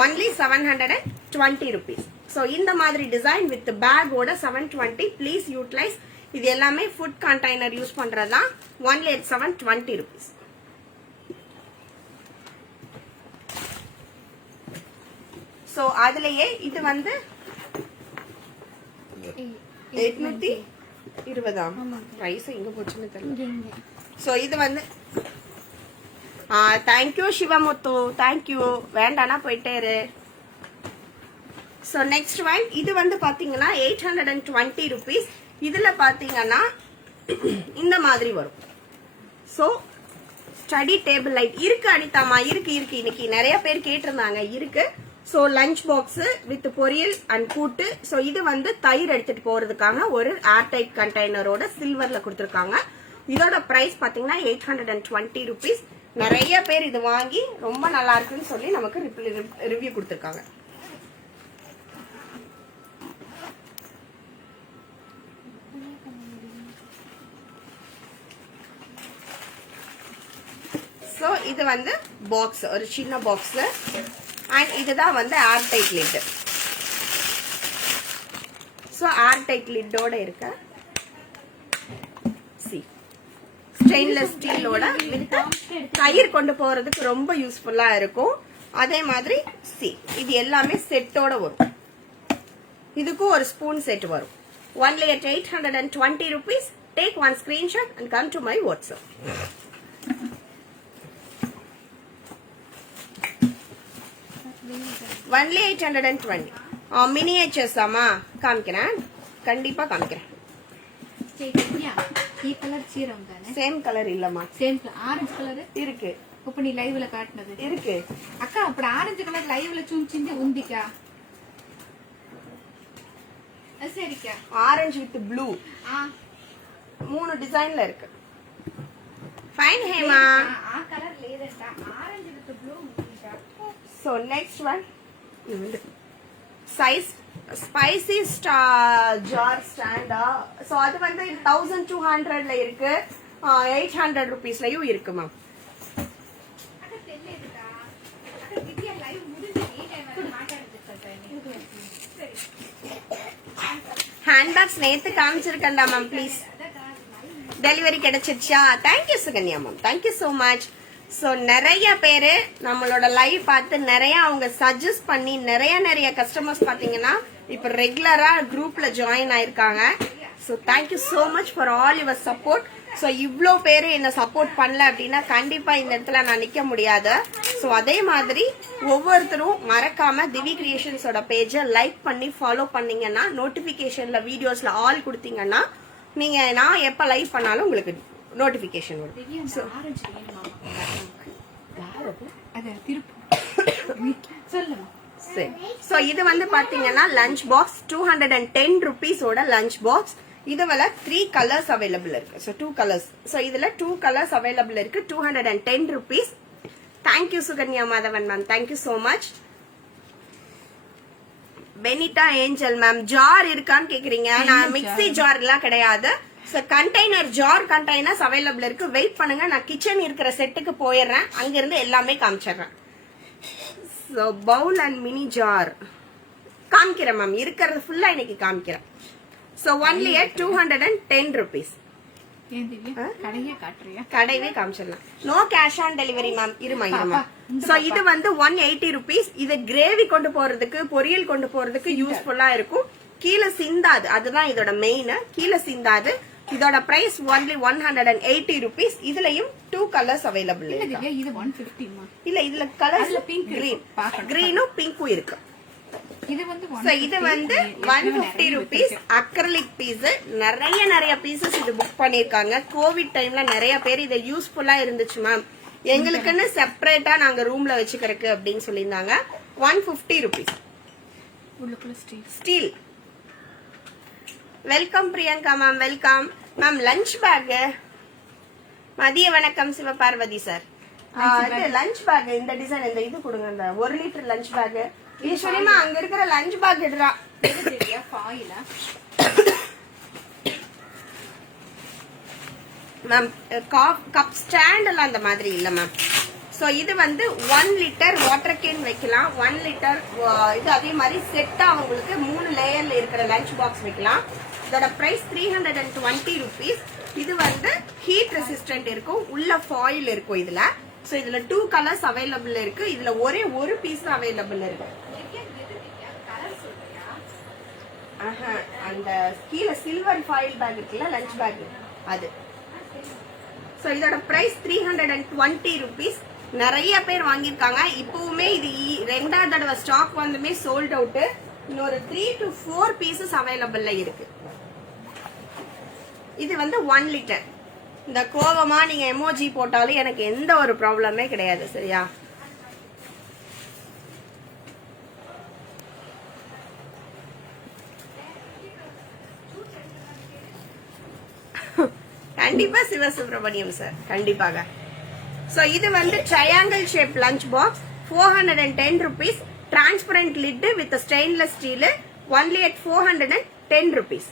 Only 720 rupees. So இந்த மாதிரி டிசைன் வித் பேக் ஓட 720. Please utilize. இது எல்லாமே ஃபுட் கண்டெய்னர் யூஸ் பண்றதா. Only at 720 rupees. So அதுலயே இது வந்து 820 பிரைஸ் எங்க போச்சுன்னு தெரியல. சோ இது வந்து தேங்க்யூ சிவமுத்து, தேங்க்யூ. வேண்டானா போயிட்டே இரு. சோ நெக்ஸ்ட் ஒன் இது வந்து பாத்தீங்கன்னா 820 rupees. இதுல பாத்தீங்கன்னா இந்த மாதிரி வரும். சோ ஸ்டடி டேபிள் லைட் இருக்கு அனிதாமா, இருக்கு இன்னைக்கு நிறைய பேர் கேட்டிருந்தாங்க, இருக்கு. சோ லஞ்ச் பாக்ஸ் வித் பொரியல் அண்ட் கூட்டு. சோ இது வந்து தயிர் எடுத்துட்டு போறதுக்கான ஒரு ஏர்டைட் கண்டெய்னரோட சில்வர்ல கொடுத்துருக்காங்க. இதோட பிரைஸ் பாத்தீங்கன்னா 820 rupees. நிறைய பேர் இது வாங்கி ரொம்ப நல்லா இருக்குன்னு சொல்லி நமக்கு ரிவ்யூ கொடுத்துருக்காங்க. சோ இது வந்து பாக்ஸ், ஒரு சின்ன பாக்ஸ். அண்ட் இதுதான் வந்து ஏர்டைட் லிட். சோ ஏர்டைட் லிட்டோட இருக்க ஸ்டெயின்லெஸ் ஸ்டீலோட தயிர் கொண்டு போறதுக்கு ரொம்ப யூஸ்ஃபுல்லா இருக்கும். அதே மாதிரி இது எல்லாமே செட்டோட வரும். இதுக்கும் ஒரு ஸ்பூன் செட் வரும். Only at 820 rupees. Take one screenshot and come to my WhatsApp. Only 820. Miniatures ஆமா காமிக்கிறேன், கண்டிப்பா காமிக்கிறேன். சரி திவ்யா, ఈ கலர் சீரம் தானே? சேம் கலர் இல்லம்மா, சேம் ஆரஞ்சு கலர் இருக்கு. இப்ப நீ லைவ்ல காட்டுனது இருக்கு అక్క. ఇప్పుడు ఆరెంజ్ కలర్ లైవ్ లో చూపించింది ఉందికా? சரிக்கா. ஆரஞ்சு வித் ப்ளூ 3 டிசைன்ல இருக்கு. ஃபைன் ஹேமா. ఆ కలర్ లేదంట, ఆరెంజ్ విత్ బ్లూ ఉందికా. So next one size spicy jar ஸ்டாண்டா. ஸோ அது வந்து 1200ல இருக்கு, 800 rupeesலயும் இருக்கு மேம். ஹேண்ட்பேக்ஸ் நேத்து காமிச்சிருக்கேன்டா மேம், ப்ளீஸ். டெலிவரி கிடைச்சிருச்சா? Thank you Sukanya ma'am, thank you so much. So நிறைய பேர் நம்மளோட லைவ் பார்த்து நிறைய அவங்க சஜஸ்ட் பண்ணி நிறைய கஸ்டமர்ஸ் பார்த்தீங்கன்னா இப்போ ரெகுலரா குரூப்ல ஜாயின் ஆயிருக்காங்க. So thank you so much for all your support. So இவ்வளோ பேர் என்ன சப்போர்ட் பண்ணல அப்படின்னா கண்டிப்பா இந்த இடத்துல நான் நிக்க முடியாது. ஸோ அதே மாதிரி ஒவ்வொருத்தரும் மறக்காம திவி கிரியேஷன்ஸோட பேஜை லைக் பண்ணி ஃபாலோ பண்ணீங்கன்னா, நோட்டிபிகேஷன்ல வீடியோஸ்ல ஆல் கொடுத்தீங்கன்னா நீங்க நான் எப்ப லைவ் பண்ணாலும் உங்களுக்கு நோட்டிபிகேஷன் வரும். சோ இது வந்து பாத்தீங்கன்னா லஞ்ச் பாக்ஸ் 210 rupeesோட லஞ்ச் பாக்ஸ். இதுல 3 கலர்ஸ் அவைலபிள் இருக்கு. So 2 colours. சோ இதுல 2 கலர்ஸ் அவைலபிள் இருக்கு. 210 rupees. Thank you Sukanya Madhavan ma'am, thank you so much. Benita Angel ma'am, jar இருக்கான்னு கேக்குறீங்க. நான் மிக்ஸி ஜார் எல்லாம் கிடையாது. கண்டெய்னர் ஜார் கண்டெய்னர்ஸ் அவைலபிள் இருக்கு. வெயிட் பண்ணுங்க, நான் கிச்சன் இருக்கிற செட்டுக்கு போயிடுறேன், அங்கிருந்து எல்லாமே காமிச்சிடுறேன். So bowl and mini jar காமிக்கிறேன் மேம், இருக்கிறது ஃபுல்லா இன்னைக்கு காமிக்கிறேன். So only at 210 rupees. கடையவே காமிச்சிடலாம். No cash on delivery ma'am. இருமா. சோ இது வந்து 180 rupees. இது கிரேவி கொண்டு போறதுக்கு, பொரியல் கொண்டு போறதுக்கு யூஸ்ஃபுல்லா இருக்கும். கீழே சிந்தாது, அதுதான் இதோட மெயின். கீழே சிந்தாது. இதோட பிரைஸ் ஒன்லி 180 rupees. இதுலயும் 2 கலர்ஸ் அவைலபிள் இருக்கு. இது 150 மா. இல்ல இதுல கலர்ஸ் பிங்க் கிரீனும் பிங்கும் இருக்கு. இது வந்து இது வந்து 150 rupees அக்ரிலிக் பீஸ். நிறைய பீசஸ் இது புக் பண்ணிருக்காங்க. கோவிட் டைம்ல நிறைய பேர் இதை யூஸ்ஃபுல்லா இருந்துச்சு மேம், எங்களுக்குன்னு செப்பரேட்டா நாங்க ரூம்ல வச்சுக்கிறதுக்கு அப்படின்னு சொல்லியிருந்தாங்க. 150 rupees. Steel. Welcome Priyanka ma'am, welcome ma'am. Lunch bag. மதிய வணக்கம் சிவபார்வதி சார். லஞ்ச் பேக் இந்த டிசைன், இந்த இது கொடுங்க, இந்த 1 லிட்டர் லஞ்ச் பேக். ஈஸ்வரிமா அங்க இருக்கிற லஞ்ச் பேக் எடுறா. மேம் கப் ஸ்டாண்ட் எல்லாம் அந்த மாதிரி இல்ல மேம். சோ இது வந்து 1 லிட்டர் வாட்டர் கேன் வைக்கலாம். 1 லிட்டர் இது அதே மாதிரி செட்டா உங்களுக்கு 3 லேயர்ல இருக்கிற லஞ்ச் பாக்ஸ் வைக்கலாம். இதோட பிரைஸ் 320 rupees. இது வந்து ஹீட் ரெசிஸ்டன்ட் இருக்கும், உள்ள ஃபாயில் இருக்கும் இதுல. சோ இதுல 2 கலர்ஸ் அவைலபிள் இருக்கு. இதுல ஒரே ஒரு பீஸ் அவைலபிள் இருக்கு. அந்த கீழே சில்வர் ஃபாயில் பேக் இருக்குல்ல, லஞ்ச் பேக் அது. சோ இதோட பிரைஸ் 320 rupees. நிறைய பேர் வாங்கியிருக்காங்க. இப்பவுமே இது 2வது தடவை ஸ்டாக் வந்துமே சோல்ட் அவுட். இன்னொரு 3 to 4 பீசஸ் அவைலபிள்ல இருக்கு. இது வந்து 1 லிட்டர். இந்த கோவமா நீங்க எமோஜி போட்டாலும் எனக்கு எந்த ஒரு ப்ராப்ளமே கிடையாது, சரியா? கண்டிப்பா சிவசுப்ரமணியம் சார், கண்டிப்பாக. சோ இது வந்து triangle shape lunch box 410 rupees. Transparent lid with stainless steel. Only at 410 rupees.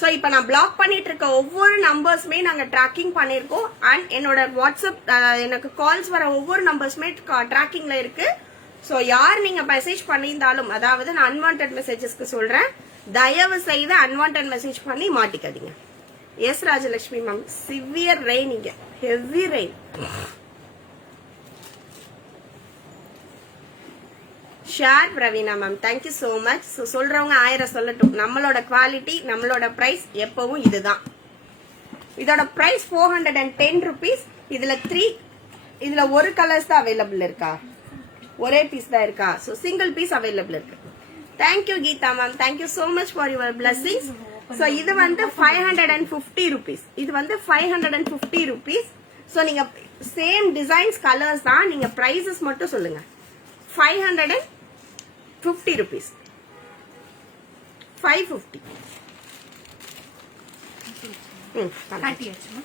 So இப்ப நான் பிளாக் பண்ணிட்டு இருக்க ஒவ்வொரு நம்பர்ஸுமே நாங்க ட்ராக்கிங் பண்ணிருக்கோம். அண்ட் என்னோட வாட்ஸ்அப் எனக்கு கால்ஸ் வர ஒவ்வொரு நம்பர்ஸுமே ட்ராக்கிங்ல இருக்கு. சோ யார் நீங்க மெசேஜ் பண்ணியிருந்தாலும், அதாவது நான் அன்வான்ட் மெசேஜஸ்க்கு சொல்றேன், தயவு செய்து அன்வான்ட் மெசேஜ் பண்ணி மாட்டிக்காதீங்க. Yes Rajalakshmi ma'am, severe rain, இங்க heavy rain. Share Praveena ma'am, thank you so much. So சொல்றவங்க 1000 சொல்லட்டும். நம்மளோட குவாலிட்டி, நம்மளோட பிரைஸ் எப்பவும் இதுதான். இதோட பிரைஸ் 410 rupees. இதுல ஒரு கலர்ஸ் தான் அவைலபிள் இருக்கா, ஒரே பீஸ் தான் இருக்கா? ஸோ சிங்கிள் பீஸ் அவைலபிள் இருக்கு. Thank you Geetha ma'am, thank you so much for your blessings. So இது வந்து 550 rupees. இது வந்து 550 rupees. ஸோ நீங்க சேம் டிசைன்ஸ் கலர்ஸ் தான், நீங்க பிரைசஸ் மட்டும் சொல்லுங்க. 550 rupees. 550. காட்டியாச்சுமா.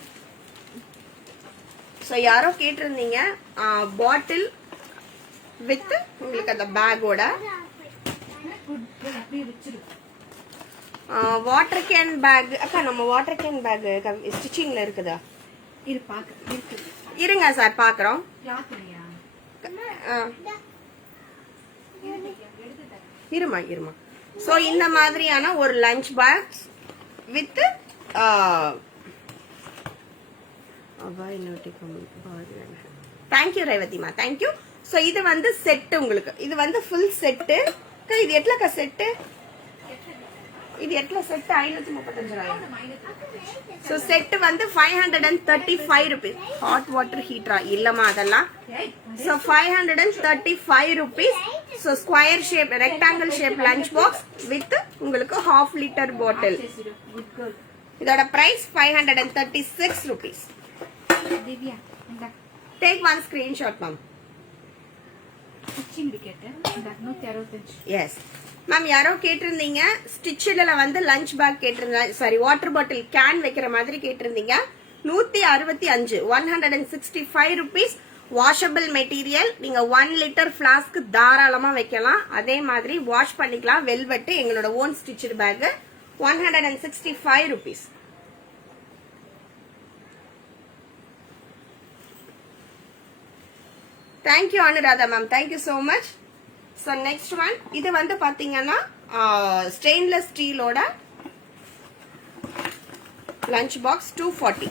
ஸோ யாரோ கேட்டிருந்தீங்க பாட்டில் வித் உங்களுக்கு அந்த பேக்கோட அப்படியே வச்சிருக்கு. Water can bag. அக்கா நம்ம வாட்டர் கேன் பேக் ஸ்டிச்சிங்ல இருக்குதா? இது பாக்க இருக்குது. இருங்க சார் பாக்குறோம். கிளாத்லையா? இருமா. ஸோ இந்த மாதிரியான ஒரு லஞ்ச் பாக்ஸ் வித் தேங்க்யூ ரேவதிமா, தேங்க்யூ. ஸோ இது வந்து செட்டு உங்களுக்கு. இது வந்து ஃபுல் செட்டு. இது எட்லக்கா செட்டு? இது எட்ல செட்டு 535. ஸோ செட்டு வந்து 535 rupees. Hot water ஹீட்டரா? இல்லமா அதெல்லாம். So 535 rupees. So square shape, rectangle shape lunch box with உங்களுக்கு 1/2 liter பாட்டில். இதோட பிரைஸ் 536 rupees. திவ்யா இந்த take one screenshot ma'am. Stitching ticket இந்த 165. எஸ் மேம், யாரோ கேட்டிருந்தீங்க ஸ்டிச்சில் வந்து லஞ்ச் பேக் கேட்டிருந்தீங்க, சாரி வாட்டர் பாட்டில் கேன் வைக்கிற மாதிரி கேட்டிருந்தீங்க. 165, 165 rupees. Washable material. நீங்க 1 liter ஃபிளாஸ்க் தாராளமா வைக்கலாம். அதே மாதிரி வாஷ் பண்ணிக்கலாம். வெல்வெட் எங்களோட own stitched bag 165 rupees. Thank you Anuradha ma'am, thank you so much. So next one, இது வந்து பாத்தீங்கன்னா ஸ்டெயின்லெஸ் ஸ்டீலோட lunch box 240.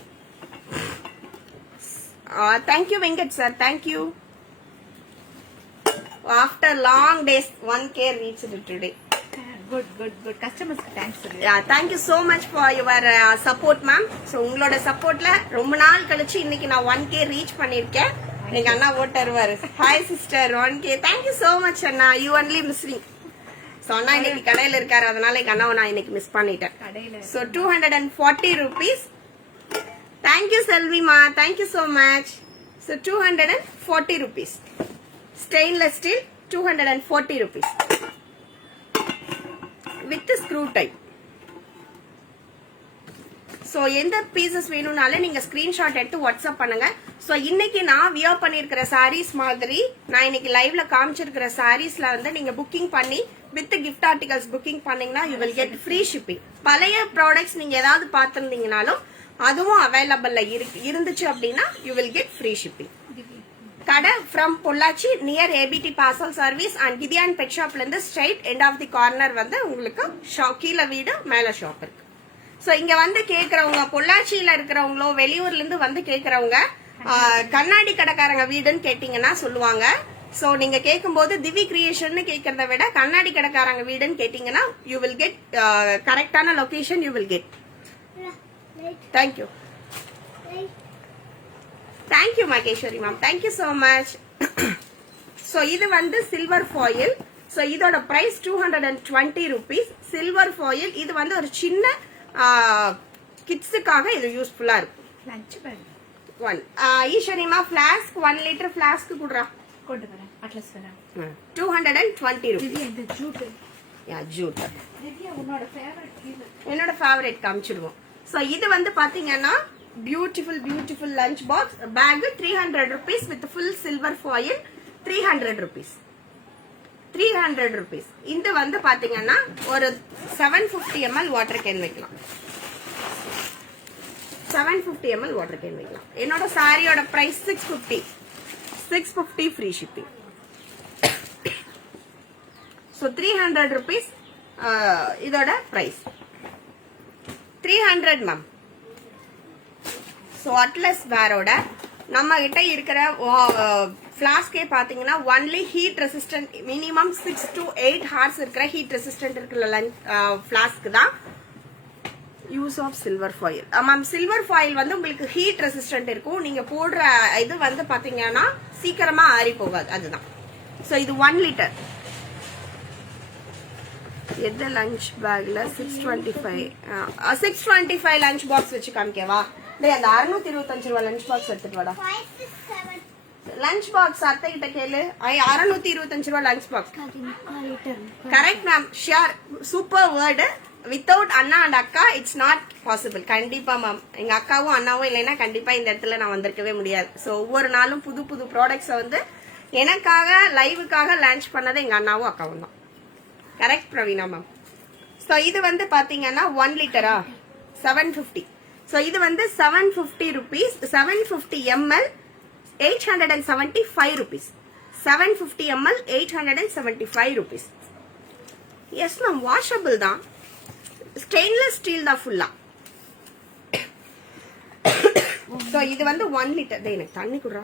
Thank you Venkat sir, thank you. After long days 1K reached today. Good கஸ்டமர்ஸ்க்கு தேங்க்ஸ் சொல்லு. Thank you so much for your support ma'am. So உங்களோட சப்போர்ட்ல ரொம்ப நாள் கழிச்சு இன்னைக்கு நான் 1K ரீச் பண்ணிருக்கேன். எங்க அண்ணா ஓட்டு வருவாரு. Hi sister 1K. Thank you so much அண்ணா. You only missing. ஸோ அண்ணா இன்னைக்கு கடையில இருக்காரு, அதனால எங்க அண்ணாவை நான் இன்னைக்கு மிஸ் பண்ணிட்டேன். So 240 rupees. தேங்க்யூ செல்விமா, thank you so much. So 240 rupees. Stainless steel 240 rupees with screw type. So எந்த பீசஸ் வேணும்னாலும் நீங்க ஸ்கிரீன்ஷாட் எடுத்து வாட்ஸ்அப் பண்ணுங்க. ஸோ இன்னைக்கு நான் வியர் பண்ணிருக்கிற சாரீஸ் மாதிரி நான் இன்னைக்கு லைவ்ல காமிச்சிருக்கிற சாரீஸ்ல வந்து நீங்க புக்கிங் பண்ணி வித் கிஃப்ட் ஆர்டிகல்ஸ் புக்கிங் பண்ணீங்கன்னா you will get free shipping. பழைய ப்ராடக்ட்ஸ் நீங்க ஏதாவது பார்த்திருந்தீங்கனாலும் அதுவும் அவைலபிள்ல இருந்துச்சு அப்படின்னா you will get free shipping. கடை from Pollachi near ABT parcel service and Gideon pet ஷாப்ல இருந்து straight end of the corner வந்து உங்களுக்கு கீழே வீடு மேல ஷாப் இருக்கு. ஸோ இங்க வந்து கேக்குறவங்க, பொள்ளாச்சியில இருக்கிறவங்களோ வெளியூர்ல இருந்து வந்து கேக்குறவங்க கண்ணாடி கடைக்காரங்க வீடுன்னு கேட்டீங்கன்னா சொல்லுவாங்க. ஸோ நீங்க கேட்கும்போது திவி கிரியேஷன் கேட்கறத விட கண்ணாடி கடைக்காரங்க வீடுன்னு கேட்டீங்கன்னா யூ வில் கெட் கரெக்டான location you will get. Thank you thank you Maheswari ma'am, thank you so much. So இது வந்து சில்வர் ஃபாயில். ஸோ இதோட பிரைஸ் 220 rupees. Silver foil. இது வந்து ஒரு சின்ன கிட்ஸுக்காக இது யூஸ்ஃபுல்லா இருக்கும். லஞ்ச் பேக் ஒன் ஈஸ்வரிமா ஃபிளாஸ்க் 1 liter ஃபிளாஸ்க் குடுறா. கொண்டு வரேன். அட்லஸ் வேணா. 220 rupees. திவ்யா இந்த ஜூட். யா ஜூட். திவ்யா உன்னோட ஃபேவரட் இது. என்னோட ஃபேவரட் காமிச்சிடுவோம். ஸோ இது வந்து பாத்தீங்கன்னா beautiful lunch box pack 300 rupees with full silver foil 300 rupees. 300 rupees. இது வந்து பாத்தீங்கன்னா ஒரு 750 ml வாட்டர் கேன் வைக்கலாம். 750 ml வாட்டர் கேன் வைக்கலாம். என்னோட சாரியோட price 650 free shipping. So 300 rupees இதோட பிரைஸ் 300 மேம். ஸோ அட்லஸ் வேரோட நம்ம கிட்ட இருக்கிற ஃபிளாஸ்கே பாத்தீங்கன்னா only heat resistant minimum 6 to 8 hours இருக்கிற ஹீட் ரெசிஸ்டன்ட் இருக்கிற ஃபிளாஸ்க் தான் use of silver foil. Ma'am silver foil வந்து உங்களுக்கு ஹீட் ரெசிஸ்டன்ட் இருக்கும். நீங்க போடுற இது வந்து பாத்தீங்கன்னா சீக்கிரமா ஆறி போகாது, அதுதான். ஸோ இது 1 லிட்டர். எது லஞ்ச் பேக்ல 625 லஞ்ச் பாக்ஸ் வச்சு காமிக்கவா? டேய் அந்த 625 ரூபாய் லஞ்ச் பாக்ஸ் எடுத்துட்டு வாடா. லஞ்ச் பாக்ஸ் அத்தை கிட்ட கேளு. 625 ரூபாய் lunch box. Correct ma'am, shear, super word. Without Anna and அக்கா இட்ஸ் நாட் பாசிபிள். கண்டிப்பா மேம், எங்க அக்காவும் அண்ணாவும் இல்லைன்னா கண்டிப்பா இந்த இடத்துல நான் வந்திருக்கவே முடியாது. ஸோ ஒவ்வொரு நாளும் புது புது ப்ராடக்ட்ஸை வந்து எனக்காக லைவுக்காக லான்ச் பண்ணது எங்க அண்ணாவும் அக்காவும் தான். Correct Praveena ma'am. ஸோ இது வந்து பாத்தீங்கன்னா 1 லிட்டரா 750. ஸோ இது வந்து 750 rupees. 750 ml 875 rupees. 750 ml 875 rupees. Yes ma'am, washable தான், ஸ்டெயின்லெஸ் ஸ்டீல் தான் ஃபுல்லா. ஸோ இது வந்து 1 லிட்டர். எனக்கு தண்ணி குடுறா.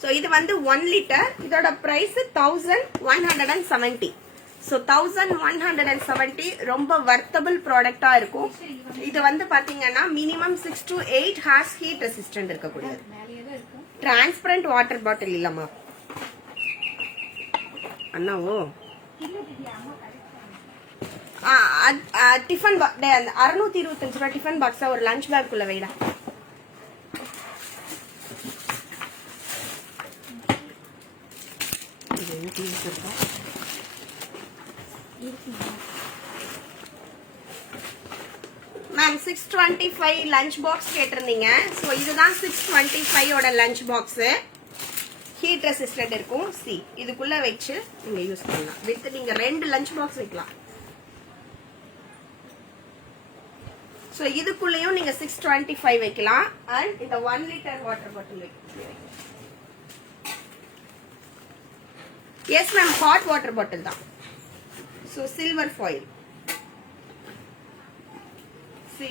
ஸோ இது வந்து 1 லிட்டர். இதோட பிரைஸ் 1170. ஸோ 1170 ரொம்ப வர்த்தபிள் ப்ராடக்டா இருக்கும். இது வந்து பாத்தீங்கன்னா minimum 6 to 8 hours heat resistant இருக்கக்கூடியது. டிரான்ஸ்பரண்ட் வாட்டர் பாட்டில் இல்லம்மா அண்ணாவோ. டிஃபன் 625 ரூபாய் டிஃபன் பாக்ஸா ஒரு லஞ்ச் பேக் குள்ள வைடா. மேம் 625 லஞ்ச் பாக்ஸ் கேட்டிருந்தீங்க. ஸோ இதுதான் 625 ஓட லஞ்ச் பாக்ஸ். ஹீட் ரெசிஸ்டன்ட் இருக்கும். சி இதுக்குள்ள வச்சு நீங்க யூஸ் பண்ணலாம். வித் நீங்க 2 லஞ்ச் பாக்ஸ் வைக்கலாம். ஸோ இதுக்குள்ளேயும் நீங்க 625 வைக்கலாம். அண்ட் இந்த 1 லிட்டர் வாட்டர் பாட்டில் வைக்கலாம். Yes ma'am, hot water bottle தான். ஸோ சில்வர் ஃபாயில்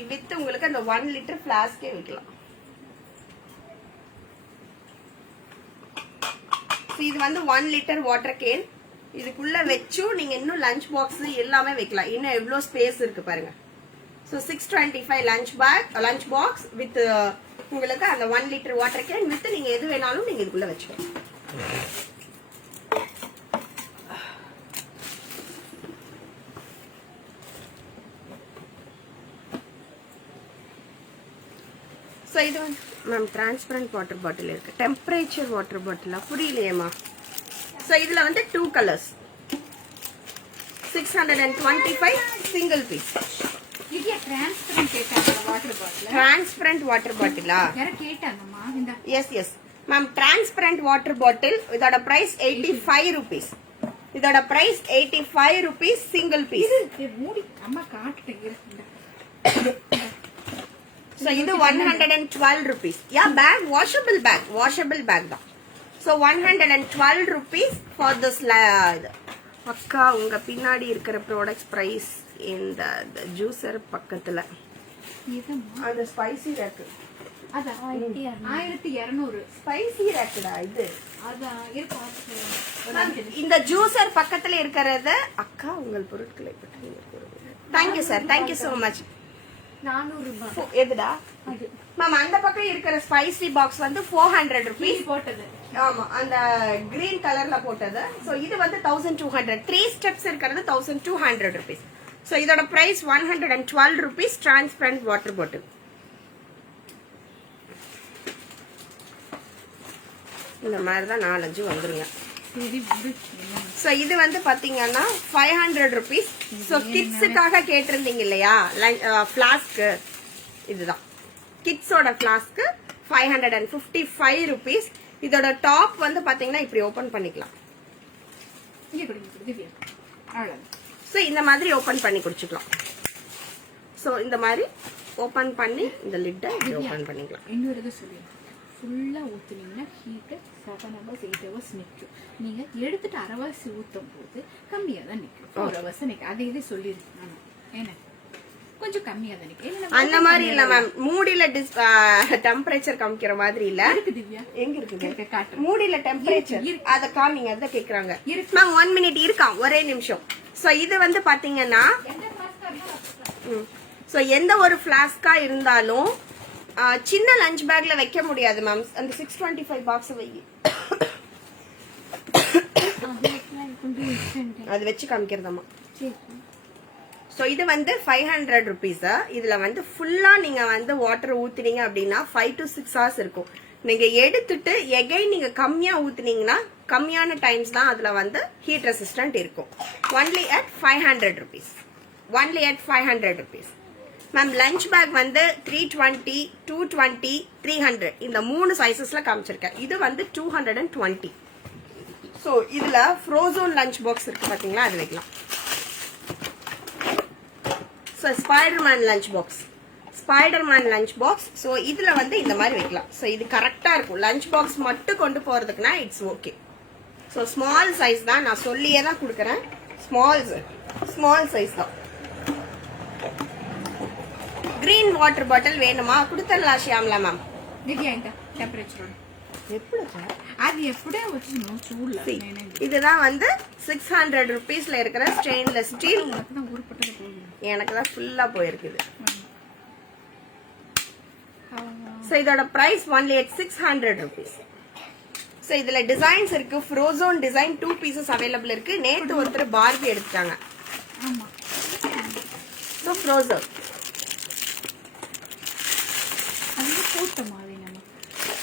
வித் உங்களுக்கு அந்த 1 லிட்டர் ஃபிளாஸ்கே வைக்கலாம். இது வந்து 1 லிட்டர் வாட்டர் கேன். இதுக்குள்ள வச்சு நீங்க இன்னும் லஞ்ச் பாக்ஸ் எல்லாமே வைக்கலாம். இன்னும் எவ்வளவு ஸ்பேஸ் இருக்கு பாருங்க. ஸோ 625 லஞ்ச் பாக்ஸ் வித் உங்களுக்கு அந்த 1 லிட்டர் வாட்டர் கேன் வித் நீங்க எது வேணாலும் நீங்க இதுக்குள்ள வச்சுக்கலாம். ஸோ இது வந்து மேம் டிரான்ஸ்பரண்ட் வாட்டர் பாட்டில் இருக்கு. டெம்பரேச்சர் வாட்டர் பாட்டிலா புரியலையேம்மா. ஸோ இதுல வந்து 2 colours. 625 single piece. Transparent water பாட்டிலா? Yes yes ma'am, transparent water bottle. இதோட பிரைஸ் 85 rupees. இதோட price 85 rupees single piece. So இது 112 rupees. Yeah bag washable bag தான். So 112 rupees for this. அக்கா உங்க பின்னாடி இருக்கிற ப்ராடக்ட்ஸ் பிரைஸ் இந்த ஜூஸர் பக்கத்துல அந்த ஸ்பைசி ரேக். அது 1200 ஸ்பைசி ரேக்குடா இது. அதான் இருக்கு. இந்த ஜூஸர் பக்கத்துல இருக்கிறது அக்கா உங்கள் பொருட்களை பற்றி. Thank you sir, thank you so much. 400 ரூபாய். எதுடா மேம்? அந்த பக்கம் இருக்கிற ஸ்பைசி பாக்ஸ் வந்து 400 rupees போட்டது. ஆமா, அந்த கிரீன் கலர்ல போட்டது. சோ இது வந்து 1200. 3 ஸ்டெப்ஸ் இருக்கிறது 1200 rupees. சோ இதோட price 112 rupees. Transparent water bottle. இந்த மாதிரி தான் 4-5 வந்துருங்க. சோ இது வந்து பாத்தீங்கன்னா 500 rupees. சோ கிட்ஸுக்காக கேட்டிருந்தீங்க இல்லையா ஃபிளாஸ்க், இதுதான் கிட்ஸோட ஃபிளாஸ்க். 555 rupees. இதோட டாப் வந்து பாத்தீங்கன்னா இப்படி ஓபன் பண்ணிக்கலாம். சோ இந்த மாதிரி ஓபன் பண்ணி குடிச்சுக்கலாம். சோ இந்த மாதிரி ஓபன் பண்ணி இந்த லிட்டை ஓபன் பண்ணிக்கலாம். இன்னொரு இது சொல்லி ஃபுல்லா ஊத்துனீங்கன்னா ஹீட் 7 hours 8 hours நிக்கும். நீங்க எடுத்துட்டு அரவாசி ஊத்தும் போது கம்மியா தான் நிக்கும். 4 hours நிக்கும். அதே இது சொல்லிருக்கேன். என்ன கொஞ்சம் கம்மியா தான் இருக்கு. அந்த மாதிரி இல்ல மேம், மூடியில டெம்பரேச்சர் காமிக்கிற மாதிரி இல்ல. இருக்கு திவ்யா. எங்க இருக்குது காட்டு. மூடியில டெம்பரேச்சர் அத காமிங்க, அத கேக்குறாங்க மேம். 1 மினிட் இருக்கா, ஒரே நிமிஷம். சோ இது வந்து பாத்தீங்கன்னா சோ எந்த ஒரு பிளாஸ்கா இருந்தாலும் சின்ன லஞ்ச் பேக்ல வைக்க முடியாது மேம். அந்த 625 பாக்ஸ் வை, அது வச்சு காமிக்கிறதாமா. ஸோ இது வந்து 500 ருபீஸ். இதுல வந்து ஃபுல்லா நீங்க வந்து வாட்டர் ஊத்துனீங்க அப்படின்னா 5 to 6 hours இருக்கும். நீங்க எடுத்துட்டு எகைன் நீங்க கம்மியா ஊத்துனீங்கன்னா கம்மியான டைம்ஸ் தான் அதுல வந்து ஹீட் ரெசிஸ்டன்ட் இருக்கும். Only at 500 rupees. Only at 500 rupees ma'am. Lunch bag வந்து 320, 220, 300 இந்த 3 சைசஸ்ல காமிச்சிருக்கேன். இது வந்து 220. ஸோ இதுல ஃப்ரோசன் லஞ்ச் பாக்ஸ் இருக்கு பாத்தீங்களா, அது வைக்கலாம். So Spiderman lunch box, Spiderman lunch box. So இதுல வந்து இந்த மாதிரி வைக்கலாம். ஸோ இது கரெக்டா இருக்கும். லஞ்ச் பாக்ஸ் மட்டும் கொண்டு போறதுக்குன்னா it's okay. So small size தான், நான் சொல்லியே தான் கொடுக்குறேன். ஸ்மால் சைஸ் தான். கிரீன் வாட்டர் பாட்டில் வேணுமா, கொடுத்துடலாம் ஷியாம்லா மேம். டெம்பரேச்சர் எப்படி அது எப்படியே வச்சுக்கணும் சூடுல. இதுதான் வந்து 600 ருபீஸ்ல இருக்கிற ஸ்டெயின்லெஸ் ஸ்டீல். எனக்கு தான் ஃபுல்லா போயிருக்குது. சோ இதோட price only at 600 rupees. So இதுல டிசைன்ஸ் இருக்கு. ஃப்ரோசன் டிசைன் 2 பீசஸ் அவைலபிள் இருக்கு. நேத்து ஒருத்தர் பார்பி எடுத்துட்டாங்க. ஆமா. சோ ஃப்ரோசன் அது போட்ட மாதிரி நம்ம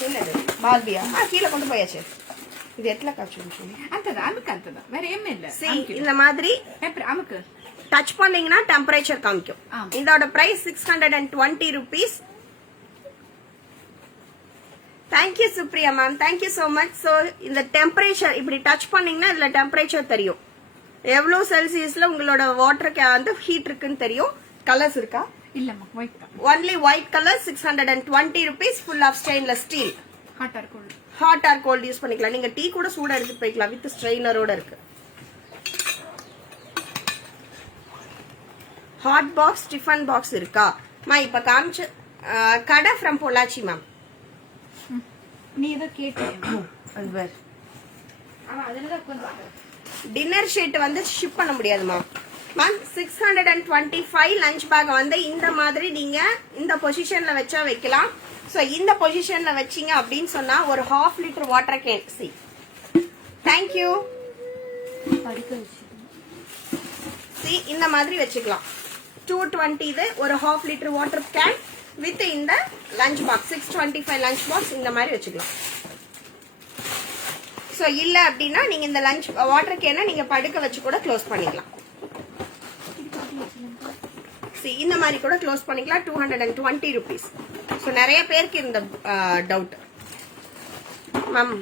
என்னது பார்பியா கீழே கொண்டு போயாச்சு. இது எட்ல காச்சு அந்த வேற ஏமே இல்ல. இந்த மாதிரி அமுக்கு டச் பண்ணீங்கன்னா டெம்பரேச்சர் காமிக்கும். இதோட price 620 rupees. Thank you Supriya ma'am, thank you so much. So இந்த டெம்பரேச்சர் இப்படி டச் பண்ணீங்கன்னா இதுல டெம்பரேச்சர் தெரியும். எவ்வளவு செல்சியஸ்ல உங்களோட வாட்டருக்கு வந்து ஹீட் இருக்குன்னு தெரியும். கலர்ஸ் இருக்கா? இல்லம்மா, ஒயிட் தான். Only white colour 620 rupees. Full of stainless steel. Hot or cold use பண்ணிக்கலாம். நீங்க டீ கூட சூட எடுத்து போய்க்கலாம். வித் ஸ்ட்ரெயினரோட இருக்கு. ஹாட் பாக்ஸ், டிஃபன் பாக்ஸ் இருக்கா மா? இப்ப காமிச்சு கடை ஃப்ரம் பொள்ளாச்சி மேம். நீ ஏதோ கேட்டீங்க. டின்னர் ஷீட் வந்து ஷிப் பண்ண முடியாது மேம். மேம் 625 லஞ்ச் பேக் வந்து இந்த மாதிரி நீங்க இந்த பொசிஷன்ல வச்சா வைக்கலாம். சோ இந்த பொசிஷன்ல வச்சீங்க அப்படின்னு சொன்னா ஒரு 1/2 litre water can. C thank you. C இந்த மாதிரி வச்சுக்கலாம். 220 இது ஒரு 1/2 லிட்டர் வாட்டர் கேன் வித் இந்த லஞ்ச் பாக்ஸ் 625 லஞ்ச் பாக்ஸ் இந்த மாதிரி வச்சுக்கலாம். சோ இல்ல அப்படின்னா நீங்க இந்த லஞ்ச் வாட்டர் கேனை நீங்க படுக்க வச்சு கூட க்ளோஸ் பண்ணிக்கலாம். இந்த மாதிரி கூட க்ளோஸ் பண்ணிக்கலாம். 220 ருபீஸ். ஸோ நிறைய பேருக்கு இந்த டவுட் மேம்.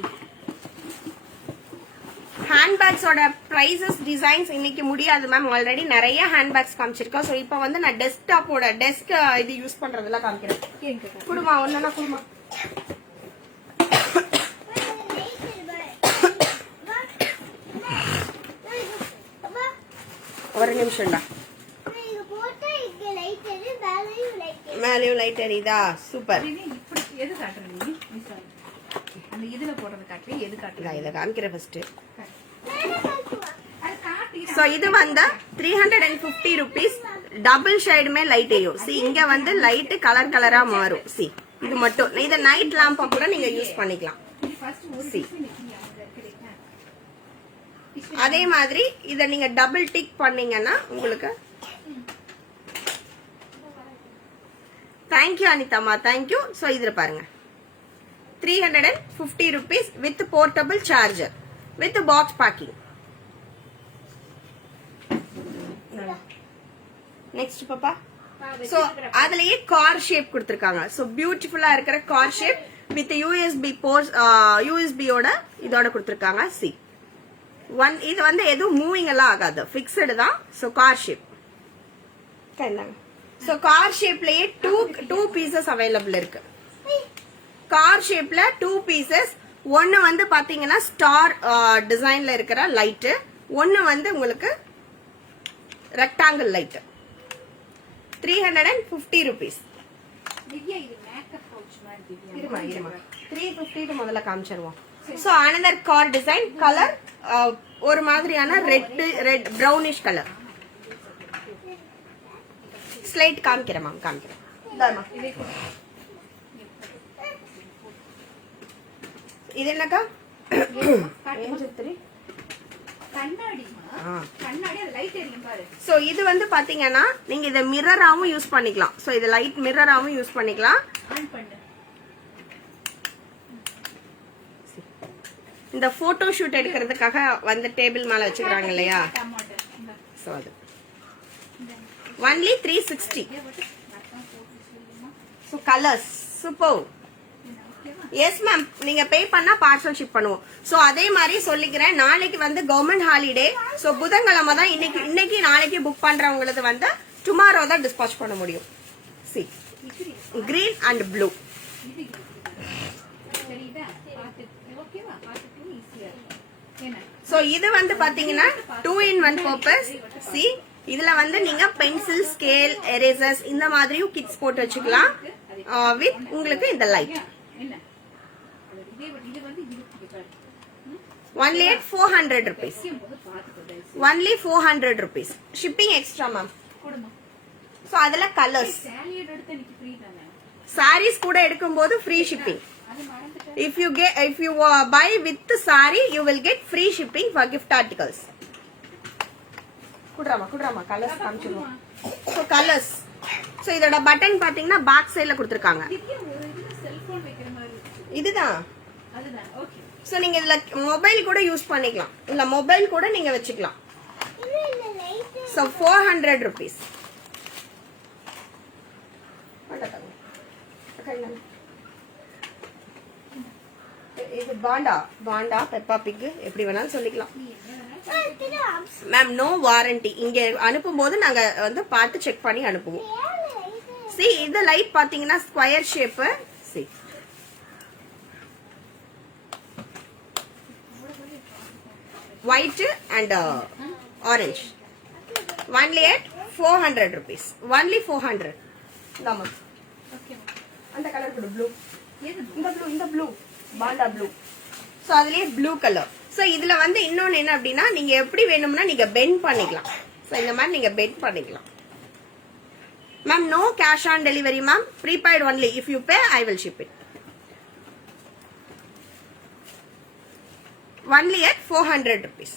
ஹேண்ட்பேக்ஸோட பிரைசஸ் டிசைன்ஸ் இன்னைக்கு முடியாது மேம். ஆல்ரெடி நிறைய ஹேண்ட்பேக்ஸ் காமிச்சிருக்கோம். ஸோ இப்போ வந்து நான் டெஸ்க்டாப்போட டெஸ்க் இது யூஸ் பண்றதெல்லாம் காமிக்கிறேன். குடுமா ஒன்னா குடுமா. ஒரு நிமிஷம்டா. மேலேயும் லைட் எரியுதா? சூப்பர். எது காட்டுறீங்க? அந்த இதுல போடுறது காட்டுறீங்க. எது காட்டுறீங்க? இத காமிக்கிறேன் ஃபர்ஸ்ட். சோ இது வந்து 350 ருபீஸ். டபுள் ஷேடுமே லைட் எரியும். சி இங்க வந்து லைட் கலர் கலரா மாறும். சி இது மட்டும் இத நைட் லாம்பா கூட நீங்க யூஸ் பண்ணிக்கலாம். சி அதே மாதிரி இத நீங்க டபுள் டிக் பண்ணீங்கன்னா உங்களுக்கு. Thank you அனிதாமா, thank you. சோ இதுல பாருங்க 350 rupees with portable charger with box packing. Next பாப்பா. சோ அதுலயே கார் ஷேப் கொடுத்திருக்காங்க. சோ பியூட்டிஃபுல்லா இருக்கிற car shape with USB ports, யூஎஸ்பியோட இதோட கொடுத்திருக்காங்க. சி ஒன் இது வந்து எதுவும் மூவிங் எல்லாம் ஆகாது, பிக்ஸ்டு தான். So car shape. So car ஷேப்லயே டூ பீசஸ் அவைலபிள் இருக்கு. கார் ஷேப்ல 2 பீசஸ். ஒன்னு வந்து பாத்தீங்கன்னா ஸ்டார் டிசைன்ல இருக்கிற லைட், ஒன்னு வந்து உங்களுக்கு ரெக்டாங்கிள் லைட். 350 rupees. திவ்யா இது மேக்கப் பவுச் மாதிரி திவ்யா. இருமா 350 முதல்ல காமிச்சிருவோம். So another car design color ஒரு மாதிரியான ரெட் brownish color. ஸ்லைட் காமிக்கிறேன் மேம் காமிக்கிறேன். இதாமா இது என்னக்கா? சோ இது வந்து பாத்தீங்கன்னா நீங்க இத மிரராவும் யூஸ் பண்ணிக்கலாம். சோ இது லைட் மிரராவும் யூஸ் பண்ணிக்கலாம். இந்த போட்டோ ஷூட் எடுக்கிறதுக்காக வந்து டேபிள் மேல வச்சுக்கிறாங்க இல்லையா? சோ அது only 360. So colors super. Yes ma'am நீங்க பே பண்ணா பார்சல் ஷிப் பண்ணுவோம். சோ அதே மாதிரி சொல்லிக்கிறேன், நாளைக்கு வந்து கவர்மெண்ட் ஹாலிடே. சோ புதன்கிழமை தான் இன்னைக்கு நாளைக்கு புக் பண்றவங்களுக்கு வந்து டுமாரோ தான் டிஸ்பாச் பண்ண முடியும். C green and blue. So இது வந்து பாத்தீங்கன்னா 2 in 1 பர்பஸ். சி இதுல வந்து நீங்க பென்சில், ஸ்கேல், எரேசர்ஸ் இந்த மாதிரியும் கிட்ஸ் போட்டு வச்சுக்கலாம். வித் உங்களுக்கு இந்த light. Only at 400 rupees. Only 400 rupees. Shipping extra, ma'am. So adala colors. Sarees kuda edukumbodhu free shipping. If you buy with the saree, you will get free shipping for gift articles. Kudrama colors kaamichiruvom. So colors. So idoda button pathina back side la kuduthirukanga. இதுதான். ஓகே. சோ நீங்க இதுல மொபைல் கூட யூஸ் பண்ணிக்கலாம். இல்ல மொபைல் கூட நீங்க வச்சுக்கலாம். So 400 rupees. இது பாண்டா பெப்பா பிக் எப்படி வேணாலும் சொல்லிக்கலாம். Ma'am no warranty. இங்க அனுப்பும்போது நாங்க வந்து பார்த்து செக் பண்ணி அனுப்புவோம். see இந்த லைட் பாத்தீங்கன்னா square shape. see white and orange. Only at 400 rupees. Only 400. Nama. Okay. And the color blue. In the blue. Banda blue. So adile blue color. So idhula வந்து இன்னொன்னு என்ன அப்படினா நீங்க எப்படி வேணும்னா நீங்க பெண்ட் பண்ணிக்கலாம். So இந்த மாதிரி நீங்க பெண்ட் பண்ணிக்கலாம். Ma'am no cash on delivery ma'am. Prepaid only. If you pay I will ship it. Only at 400 rupees.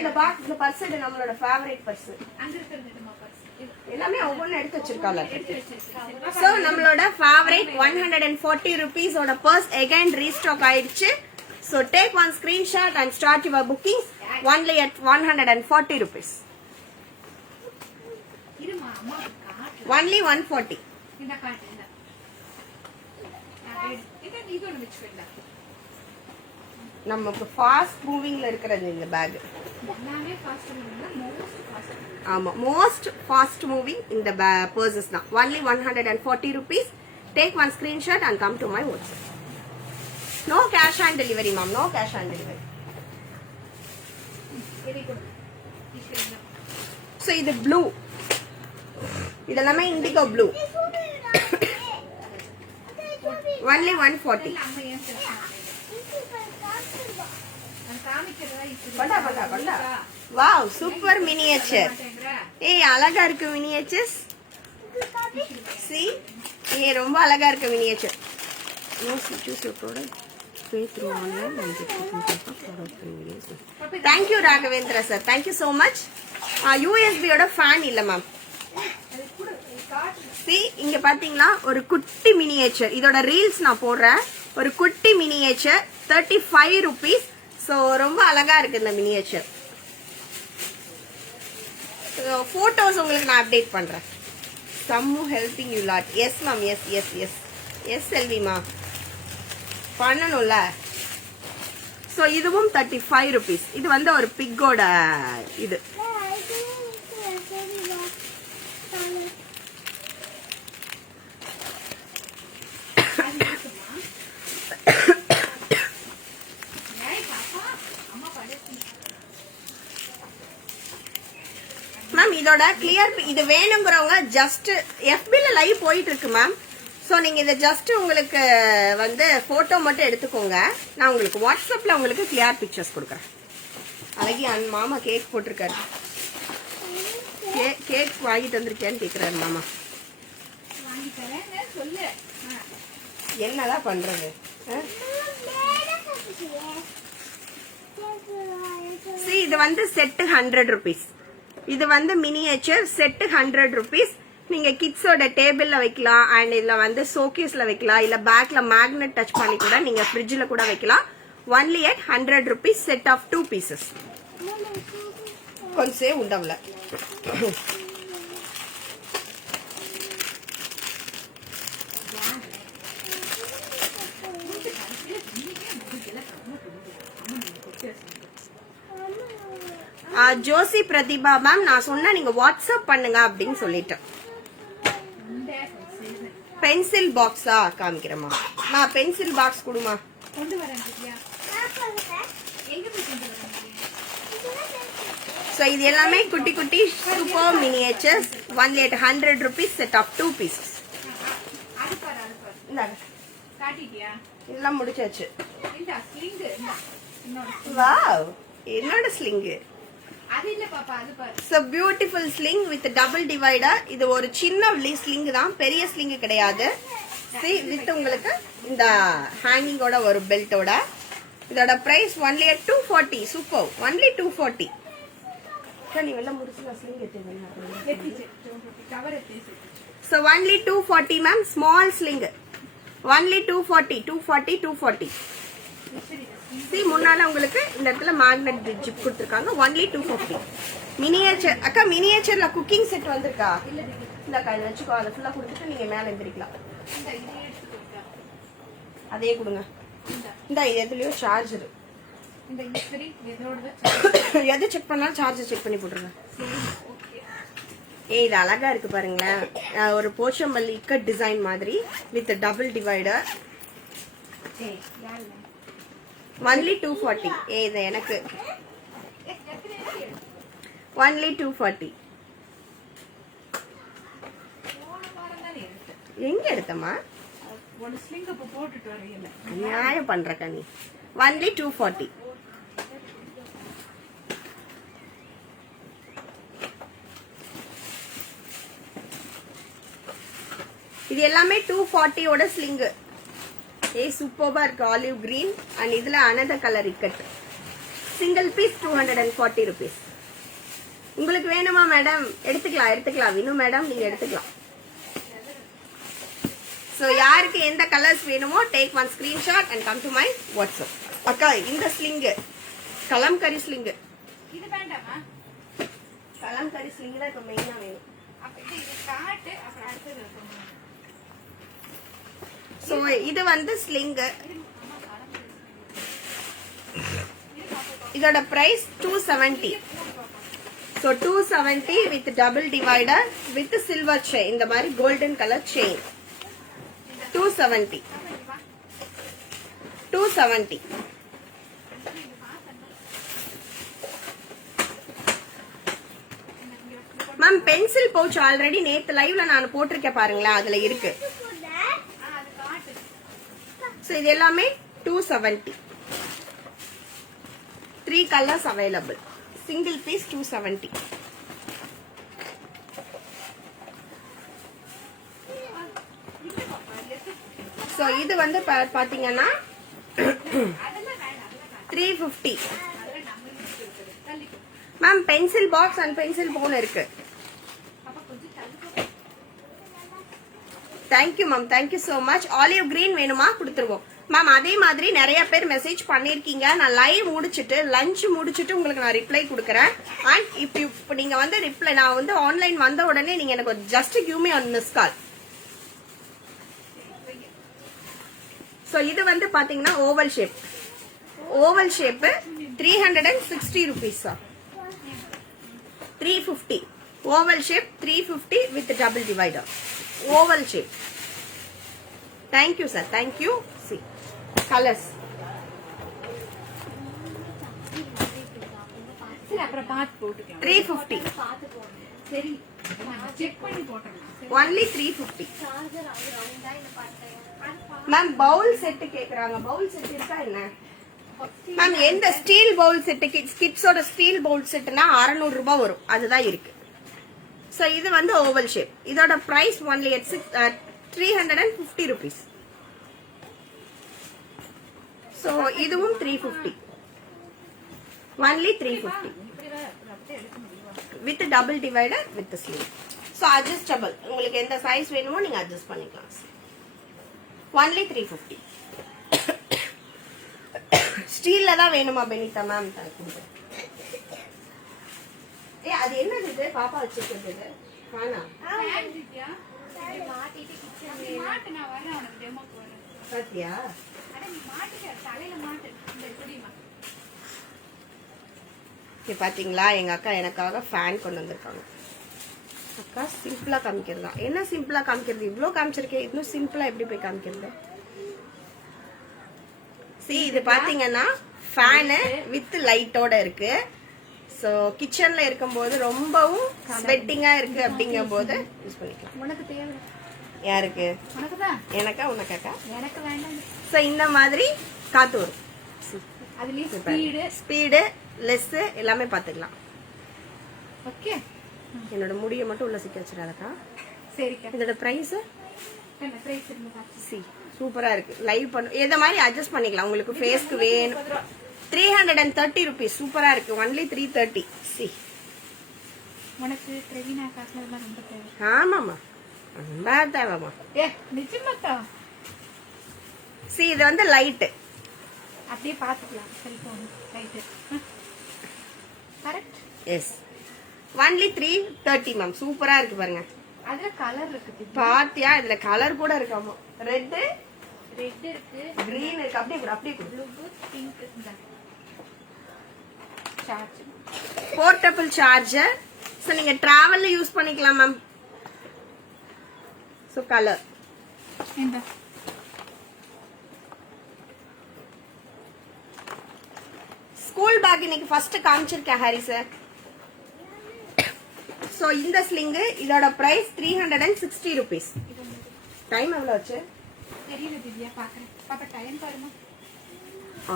இந்த பாக்ஸ் இந்த பர்ஸ் இது நம்மளோட ஃபேவரட் பர்ஸ். அங்க இருக்குதுமா பர்ஸ். எல்லாமே ஒவ்வொண்ணு எடுத்து வச்சிருக்கால. சோ நம்மளோட ஃபேவரட் 140 rupees ஓட பர்ஸ் again restock ஆயிடுச்சு. So take one screenshot and start your bookings only at 140 rupees. இருமா அம்மா காட்டு. Only 140. இந்த காட்டு இந்த. இது இதோட மிக்ஸ் பண்ணல. நமக்கு ஃபாஸ்ட் மூவிங்ல இருக்குறது இந்த பேக். எல்லாமே ஃபாஸ்ட் மூவிங்ல மோஸ்ட் ஃபாஸ்ட் மூவிங் இந்த பர்சஸ் தான். only 140 rupees. Take one screenshot and come to my WhatsApp. No cash on delivery ma'am. No cash on delivery. So இது blue. இதெல்லாமே indigo blue. only 140. Wow, super miniature. Hey, அழகா இருக்கு miniatures. See? Hey, ரொம்ப அழகா இருக்கு miniature. No, choose your product. Pay through online and get videos. Thank you Raghavendra sir. Thank you so much. USB ஓட fan இல்ல மேம். See, இங்க பாத்தீங்களா ஒரு குட்டி miniature. இதோட ரீல்ஸ் நான் போடுறேன். ஒரு குட்டி miniature 35 rupees. So ரொம்ப அழகா இருக்கு இந்த miniature. போட்டோஸ் உங்களுக்கு நான் அப்டேட் பண்றேன். Sammu helping you lot. Yes ma'am. Yes Selvi ma. பண்ணனும்ல. So இதுவும் 35 rupees. இது வந்து ஒரு பிக்கோட இது. மேம் இதோட கிளியர் இது வேணுங்கிறவங்க ஜஸ்ட் FB-ல லைவ் போயிட்டு இருக்கு மேம். ஸோ நீங்க இதை ஜஸ்ட் உங்களுக்கு வந்து போட்டோ மட்டும் எடுத்துக்கோங்க. நான் உங்களுக்கு வாட்ஸ்அப்ல உங்களுக்கு கிளியர் பிக்சர்ஸ் கொடுக்குறேன். அழகி மாமா கேக் போட்டிருக்காரு. கேக் வாங்கிட்டு வந்திருக்கேன்னு கேக்குறாரு மாமா. என்னதான் பண்றது? இது வந்து செட்டு 100 rupees. இது வந்து மினியேச்சர் செட்டு 100 rupees. நீங்க கிட்ஸோட டேபிள்ல வைக்கலாம் அண்ட் இதுல வந்து ஷோகேஸ்ல வைக்கலாம், இல்ல பேக்ல மேக்னெட் டச் பண்ணி கூட நீங்க ஃப்ரிட்ஜ்ல கூட வைக்கலாம். ஒன்லி at 100 rupees set of 2 pieces. கொஞ்சம் உண்டவல ஜோசி பிரதிபா மேம், நான் சொன்ன நீங்க வாட்ஸ்அப் பண்ணுங்க அப்படின்னு சொல்லிட்டேன். பென்சில் பாக்ஸா காமிக்கிறேமா? நான் பென்சில் பாக்ஸ் கொடுமா. So இது எல்லாமே குட்டி குட்டி super miniatures. Only at 100 rupees set of 2 pieces. இதெல்லாம் முடிச்சாச்சு. வாவ், என்னோட ஸ்லிங்கு. So beautiful sling with double divider. இது ஒரு சின்ன ஸ்லிங் தான், பெரிய ஸ்லிங் கிடையாது. See வித் உங்களுக்கு இந்த ஹேங்கிங்கோட ஒரு பெல்ட்டோட. இதோட price only at 240. Super, only 240. நீ வெள்ள முடிச்சு ஸ்லிங் எடுத்து. So only 240 ma'am, small sling. Only 240, 240, 240. See முன்னால உங்களுக்கு இந்த இடத்துல மேக்னெட் ஜிப் கொடுத்திருக்காங்க. only 250. மினியேச்சர் அக்கா, மினியேச்சர்ல குக்கிங் செட் வந்திருக்கா? இந்த கையில வச்சுக்கோ, அதை ஃபுல்லா கொடுத்துட்டு நீங்க மேல எந்திரிக்கலாம். அதே கொடுங்க. இந்த எதுலயோ சார்ஜர். எது செக் பண்ணாலும் சார்ஜர் செக் பண்ணி போட்டுருங்க. இது அழகா இருக்கு பாருங்களேன். ஒரு போச்சம்பள்ளி இக்கட் டிசைன் மாதிரி வித் டபுள் டிவைடர். ஒன்லி 240. இது எனக்கு ஒன்லி 240. எங்க எடுத்தமா? நியாயம் பண்ற கண்ணி. ஒன்லி 240. இது எல்லாமே 240 ஓட ஸ்லிங். சூப்பர்பா இருக்கு, ஆலிவ் கிரீன் அண்ட் இதுல another colour ikat. Single piece 240 rupees. உங்களுக்கு வேணுமா மேடம்? எடுத்துக்கலாம் எடுத்துக்கலாம். வினு மேடம் நீங்க எடுத்துக்கலாம். சோ யாருக்கு எந்த கலர்ஸ் வேணுமோ take one screenshot and come to my WhatsApp. அக்கா இந்த ஸ்லிங் கலம்கரி ஸ்லிங். இது வேண்டாமா? கலம்கரி ஸ்லிங் தான் இப்ப மெயினா வேணும். அப்ப இது காட் அப்புறம் அடுத்து. சோ இது வந்து ஸ்லிங். இதோட price 270. So 270 with double divider with silver chain. இந்த மாதிரி golden colour chain. 270. 270. Ma'am pencil pouch already நேத்து லைவ்ல நான் போட்டிருக்கேன் பாருங்களேன், அதுல இருக்கு. So இது எல்லாமே 270. 3 colors available. Single piece 270. So இது வந்து பாத்தீங்கன்னா 350. Ma'am pencil box and pencil phone இருக்கு. Thank you ma'am, thank you so much. Olive green வேணுமா? கொடுத்துருவோம் மேம். அதே மாதிரி நிறைய பேர் மெசேஜ் பண்ணிருக்கீங்க. நான் லைவ் முடிச்சிட்டு லஞ்ச் முடிச்சிட்டு உங்களுக்கு நான் ரிப்ளை கொடுக்குறேன். அண்ட் இப்போ நீங்க வந்து ரிப்ளை நான் வந்து ஆன்லைன் வந்த உடனே நீங்க எனக்கு just give me an miss call. So இது வந்து பாத்தீங்கன்னா oval shape. Oval shape 360 rupees. 350. Oval shape 350 with double divider. Oval shape. Thank you sir, thank you. சி கலர்ஸ். சரி அப்புறம் பார்த்து போட்டுக்கலாம். 350. சரி செக் பண்ணி போட்டுறலாம். ஒன்லி 350. மேம் பவுல் செட் கேக்குறாங்க. பவுல் செட் இருக்கா என்ன மேம்? எந்த ஸ்டீல் பவுல் செட் கிட்ஸோட ஸ்டீல் பவுல் செட்னா 600 ரூபாய் வரும், அதுதான் இருக்கு. சோ இது வந்து ஓவல் ஷேப். இதோட price only at 350 rupees. So இதுவும் 350. Only 350 with double divider with sleeve. So adjustable, உங்களுக்கு எந்த சைஸ் வேணுமோ நீங்க அட்ஜஸ்ட் பண்ணிக்கலாம். ஒன்லி 350. ஸ்டீல்ல தான் வேணுமா பெனிதா மேம்? ஏ அது என்னது இது பாப்பா வச்சிருக்கிறது? காணா சத்யா பாத்தீங்களா, எங்க அக்கா எனக்காக ஃபேன் கொண்டு வந்திருக்காங்க. அக்கா சிம்பிளா காமிக்கிறதா? என்ன சிம்பிளா காமிக்கிறது? இவ்ளோ காமிச்சிருக்கேன், இன்னும் சிம்பிளா எப்படி போய் காமிக்கிறது? See, இது பாத்தீங்கன்னா ஃபேன் வித் லைட்டோட இருக்கு. சோ கிச்சன்ல இருக்கும்போது ரொம்பவும் ஸ்வெட்டிங்கா இருக்கு அப்படிங்கும்போது யூஸ் பண்ணிக்கலாம். உனக்கு தேவை? யாருக்கு? உனக்குதான். எனக்கா உனக்காக்கா? எனக்கு வேண்டாம். சோ இந்த மாதிரி காத்து வரும். அதுலயே ஸ்பீடு லெஸ் எல்லாமே பாத்துக்கலாம். ஓகே, என்னோட முடியை மட்டும் உள்ள சிக்க வச்சிடாதக்கா. சரிக்கா. இதோட பிரைஸ் என்ன பிரைஸ் இருக்கு? சி சூப்பரா இருக்கு. லைவ் பண்ணு, எந்த மாதிரி அட்ஜஸ்ட் பண்ணிக்கலாம். உங்களுக்கு ஃபேஸ்க்கு வேணும். 330 rupees. சூப்பரா இருக்கு. ஒன்லி 330. சி உனக்கு பிரவீனா காசுலாம் ரொம்ப தேவை. ஆமாமா, ரொம்ப தேவைமா. ஏ நிஜமாக்கா. சி இது வந்து லைட், அப்படியே பாத்துக்கலாம். Cellphone light correct. Yes only 330 ma'am. சூப்பரா இருக்கு பாருங்க. அதுல கலர் இருக்கு பாத்தியா? இதுல கலர் கூட இருக்காமா. ரெட் இருக்கு, கிரீன் இருக்கு. அப்படியே கூட அப்படியே கூட. ப்ளூ, பிங்க் இந்த சார்ஜ், போர்ட்டபிள் சார்ஜர். சோ நீங்க டிராவல்ல யூஸ் பண்ணிக்கலாம் மேம். சோ கலர் இந்த ஸ்கூல் பேக் இன்னைக்கு ஃபர்ஸ்ட் காமிச்சிருக்கேன் ஹரி சார். சோ இந்த ஸ்லிங் இதோட பிரைஸ் 360 rupees. டைம் எவ்வளவு ஆச்சு தெரியல திவ்யா, பாக்குறேன். பாப்பா டைம் பாருமா.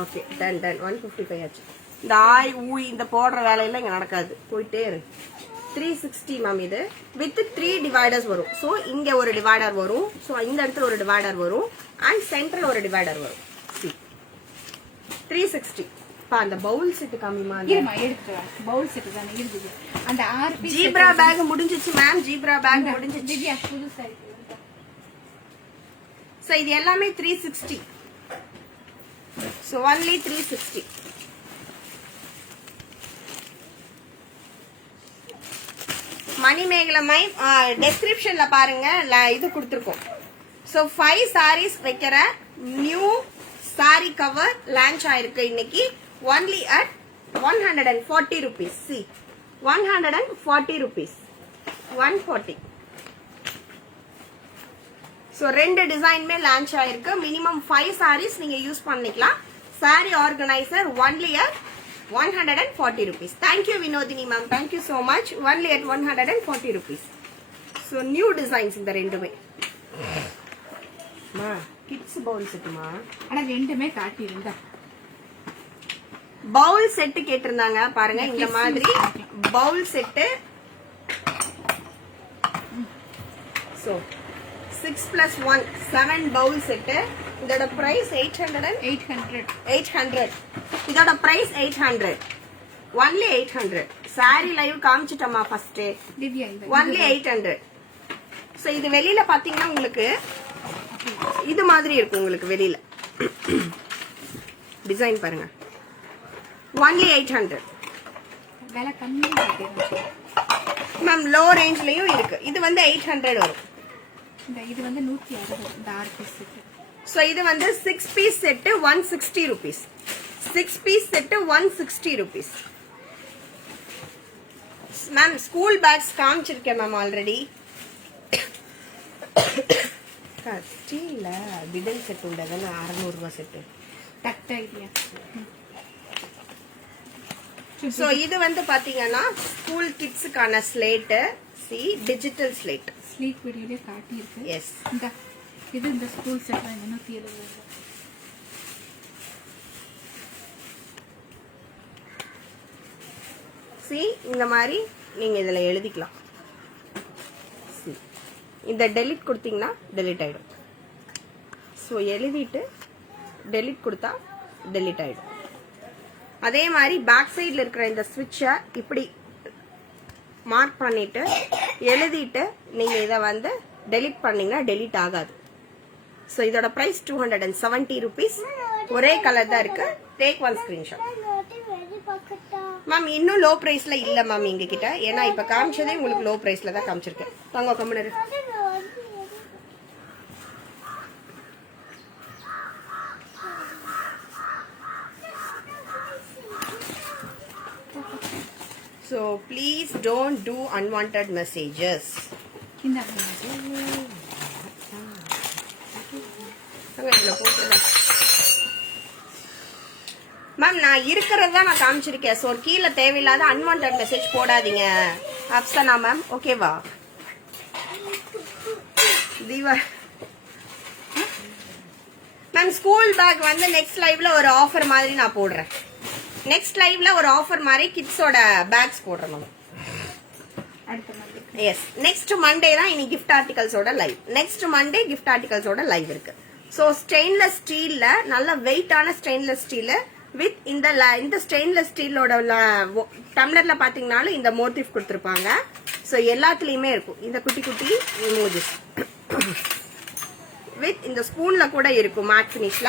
ஓகே டன் 155 ஆச்சு. இந்த ஆய் ஊய் இந்த போடுற வேலையெல்லாம் இங்க நடக்காது, போயிட்டே இரு. 360 மேம். இது வித் 3 டிவைடர்ஸ் வரும். சோ இங்க ஒரு டிவைடர் வரும், சோ இந்த இடத்துல ஒரு டிவைடர் வரும், அண்ட் சென்டர்ல ஒரு டிவைடர் வரும். சி 360. அந்த பவுல் செட் காமிமா. இருமா எடுத்து வா. பவுல் செட் தானே இருக்குது. அந்த 6 பீஸ் ஜீப்ரா பேக் முடிஞ்சிச்சு மேம். ஜீப்ரா பேக் முடிஞ்சிச்சு. திவ்யா புதுசா இருக்கு. சோ இது எல்லாமே 360. So only 360. மணிமேகலை டெஸ்கிரிப்ஷன்ல பாருங்க, இது கொடுத்துருக்கோம். சோ 5 sarees வைக்கிற நியூ saree கவர் லான்ச் ஆயிருக்கு இன்னைக்கு. Only at 140 rupees. See 140 rupees. 140. So ரெண்டு டிசைன்மே லான்ச் ஆயிருக்கு. மினிமம் 5 sarees நீங்க யூஸ் பண்ணிக்கலாம். saree organiser only at 140 rupees. Thank you Vinodhini ma'am. Thank you so much. Only at 140 rupees. So new designs இந்த ரெண்டுமே. மா கிட்ஸ் பவுல் செட்டுமா? ஆனா ரெண்டுமே காட்டி இருந்தா பவுல் செட் கேட்டிருந்தாங்க பாருங்க. இந்த மாதிரி bowl set. So 6+1 7 bowl set. இதோட பிரைஸ் 800. இதோட பிரைஸ் 800. ஒன்லி 800. சாரி லைவ் காமிச்சிட்டோமா ஃபர்ஸ்ட்? திவ்யா ஒன்லி 800. சோ இது வெளியில பாத்தீங்கன்னா உங்களுக்கு இது மாதிரி இருக்கும். உங்களுக்கு வெளியில டிசைன் பாருங்க. ஒன்லி 800. விலை கம்மியா இருக்கு மேம். லோ ரேஞ்ச்லயும் இருக்கு. இது வந்து 800 வரும். இது வந்து 160. இந்த 6 பீஸ் செட். சோ இது வந்து 6 piece set 160 rupees. 6 piece set 160 rupees. Ma'am school bags காமிச்சிருக்கேன் மேம் ஆல்ரெடி. ஸ்டீல்ல பிடல் செட் உண்டதானே 600 ரூபாய் செட்டு. டக்ட் ஐடியா. சோ இது வந்து பாத்தீங்கன்னா ஸ்கூல் கிட்ஸுக்கான slate. see digital slate. Sleek வீடியோலயே காட்டி இருக்கு. Yes. இந்த ஸ்கூல் செட் 370. see இந்த மாதிரி நீங்க இதல எழுதிக்கலாம். see இந்த delete கொடுத்தீங்கன்னா delete ஆயிடும். சோ எழுதிட்டு delete கொடுத்தா delete ஆயிடும். அதே மாதிரி பேக் சைடுல இருக்கிற இந்த ஸ்விட்சை இப்படி மார்க் பண்ணிட்டு எழுதிட்டு நீங்க இத வந்து delete பண்ணீங்கன்னா delete ஆகாது. சோ இதோட பிரைஸ் 270 rupees. ஒரே கலர் தான் இருக்கு. Take one screenshot. மேம் இன்னும் லோ பிரைஸ்ல இல்ல மேம் எங்க கிட்ட. ஏன்னா இப்ப காமிச்சதே உங்களுக்கு லோ பிரைஸ்ல தான் காமிச்சிருக்கேன். தாங்க கம்முனு. So please don't do unwanted messages. Ma'am நான் இருக்கிறதா நான் காமிச்சிருக்கேன். ஸோ கீழே தேவையில்லாத அன்வான்ட் மெசேஜ் போடாதீங்க அப்சனா மேம். ஓகேவா தீவா மேம்? ஸ்கூல் பேக் வந்து நெக்ஸ்ட் லைவ்ல ஒரு ஆஃபர் மாதிரி நான் போடுறேன். நெக்ஸ்ட் லைவ்ல ஒரு ஆஃபர் மாதிரி கிட்ஸோட பேக்ஸ் போடுறேன் மேம். எஸ் நெக்ஸ்ட் மண்டே தான் இனி கிஃப்ட் ஆர்டிகல்ஸோட லைவ். நெக்ஸ்ட் மண்டே கிஃப்ட் ஆர்டிகல்ஸோட லைவ் இருக்கு. ஸோ ஸ்டெயின்லெஸ் ஸ்டீல்ல நல்ல வெயிட்டான ஸ்டெயின்லெஸ் ஸ்டீல் வித் இந்த ஸ்டெயின்லெஸ் ஸ்டீலோட டம்ளர்ல பாத்தீங்கன்னாலும் இந்த மோட்டிவ் கொடுத்துருப்பாங்க. ஸோ எல்லாத்துலயுமே இருக்கும் இந்த குட்டி குட்டி இமோஜிஸ். வித் இந்த ஸ்பூன்ல கூட இருக்கும் மேட் பினிஷ்ல.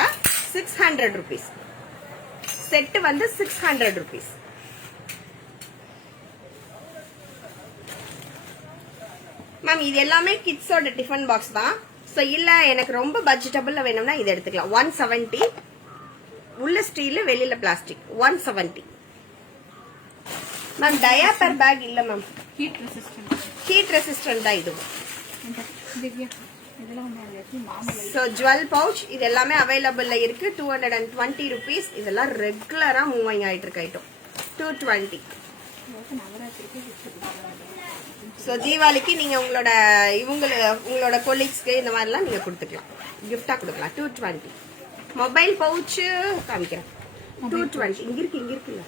600 rupees. செட் வந்து 600 rupees. மேம் இது எல்லாமே கிட்ஸோட டிஃபன் பாக்ஸ் தான். ஸோ இல்ல எனக்கு ரொம்ப பட்ஜெட்டபிள்ல வேணும்னா இது எடுத்துக்கலாம். 170. உள்ள ஸ்டீல் வெளியில பிளாஸ்டிக். 170. மேம் டயாப்பர் பேக் இல்ல மேம். ஹீட் ரெசிஸ்டன்ட் தான் இதுவும். So jewel pouch இது எல்லாமே அவைலபிள்ல இருக்கு. 220 rupees. இதெல்லாம் ரெகுலரா மூவிங் ஆயிட்டு இருக்கு ஐட்டம். 220. சோ தீபாவளிக்கு நீங்க உங்களோட கொலீக்ஸ்க்கு இந்த மாதிரி எல்லாம் நீங்க கொடுத்துக்கலாம். கிஃப்டா கொடுக்கலாம். 220. மொபைல் பவுச் காமிக்கிறேன். 220. இங்க இருக்குல்ல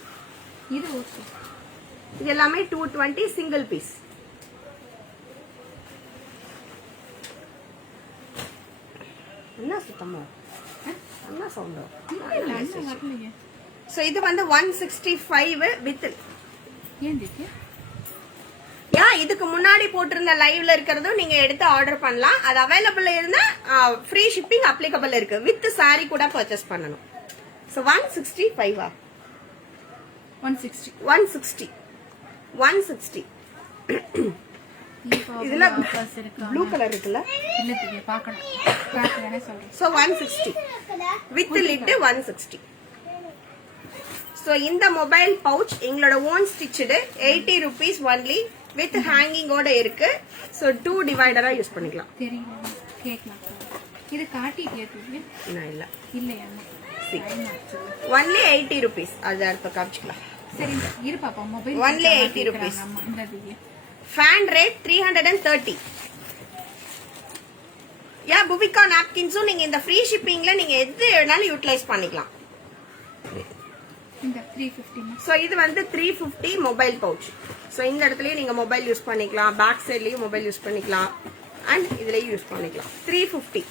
இது எல்லாமே 220 சிங்கிள் பீஸ். என்ன சுத்தமா என்ன சவுண்டோ. சோ இது வந்து 165 வித் இதுக்கு முன்னாடி போட்டிருந்த லைவ்ல இருக்கிறதும் நீங்க எடுத்து ஆர்டர் பண்ணலாம். அது அவைலபிள் இருந்தா ஃப்ரீ ஷிப்பிங் அப்ளிகபிள் இருக்கு. வித் சாரி கூட பர்ச்சேஸ் பண்ணணும். சோ 165 160 இதுல ப்ளூ கலர் இருக்குல்ல சோ 160 வித் லிட் 160. சோ இந்த மொபைல் பவுச் எங்களோட own stitched 80 rupees only with ஹேங்கிங்கோட இருக்கு. சோ 2 டிவைடரா யூஸ் பண்ணிக்கலாம். இது காட்டிட்டியா இல்ல இல்லையா ஒன்லி 80 rupees. அது அடுத்து காமிச்சுக்கலாம். சரி இரு பாப்பா mobile only 80 rupees. Fan rate 330. புபிகா நாப்கின்ஸும் நீங்க இந்த ஃப்ரீ ஷிப்பிங்ல நீங்க எது வேணாலும் யூட்டிலைஸ் பண்ணிக்கலாம். இந்த 350. சோ இது வந்து 350 மொபைல் பவுச். சோ இந்த இடத்துலயே நீங்க மொபைல் யூஸ் பண்ணிக்கலாம். பேக் சைட்லயும் மொபைல் யூஸ் பண்ணிக்கலாம். அண்ட் இதுலயும் யூஸ் பண்ணிக்கலாம். 350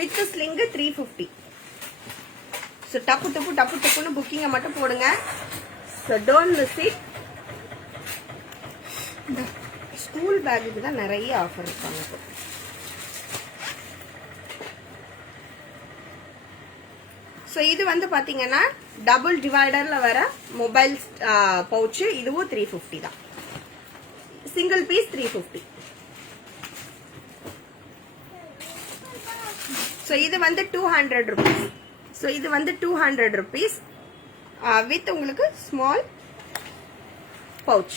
வித் ஸ்லிங் 350. சோ டப்பு டப்புன்னு புக்கிங்க மட்டும் போடுங்க. So don't miss it. School பேக்குக்கு தான் நிறைய ஆஃபர் இருக்காங்க. ஸோ இது வந்து பாத்தீங்கன்னா டபுள் டிவைடர்ல வர மொபைல் பவுச். இதுவும் 350 தான். Single piece 350. ஸோ இது வந்து 200 rupees. ஸோ இது வந்து 200 rupees வித் உங்களுக்கு ஸ்மால் பவுச்.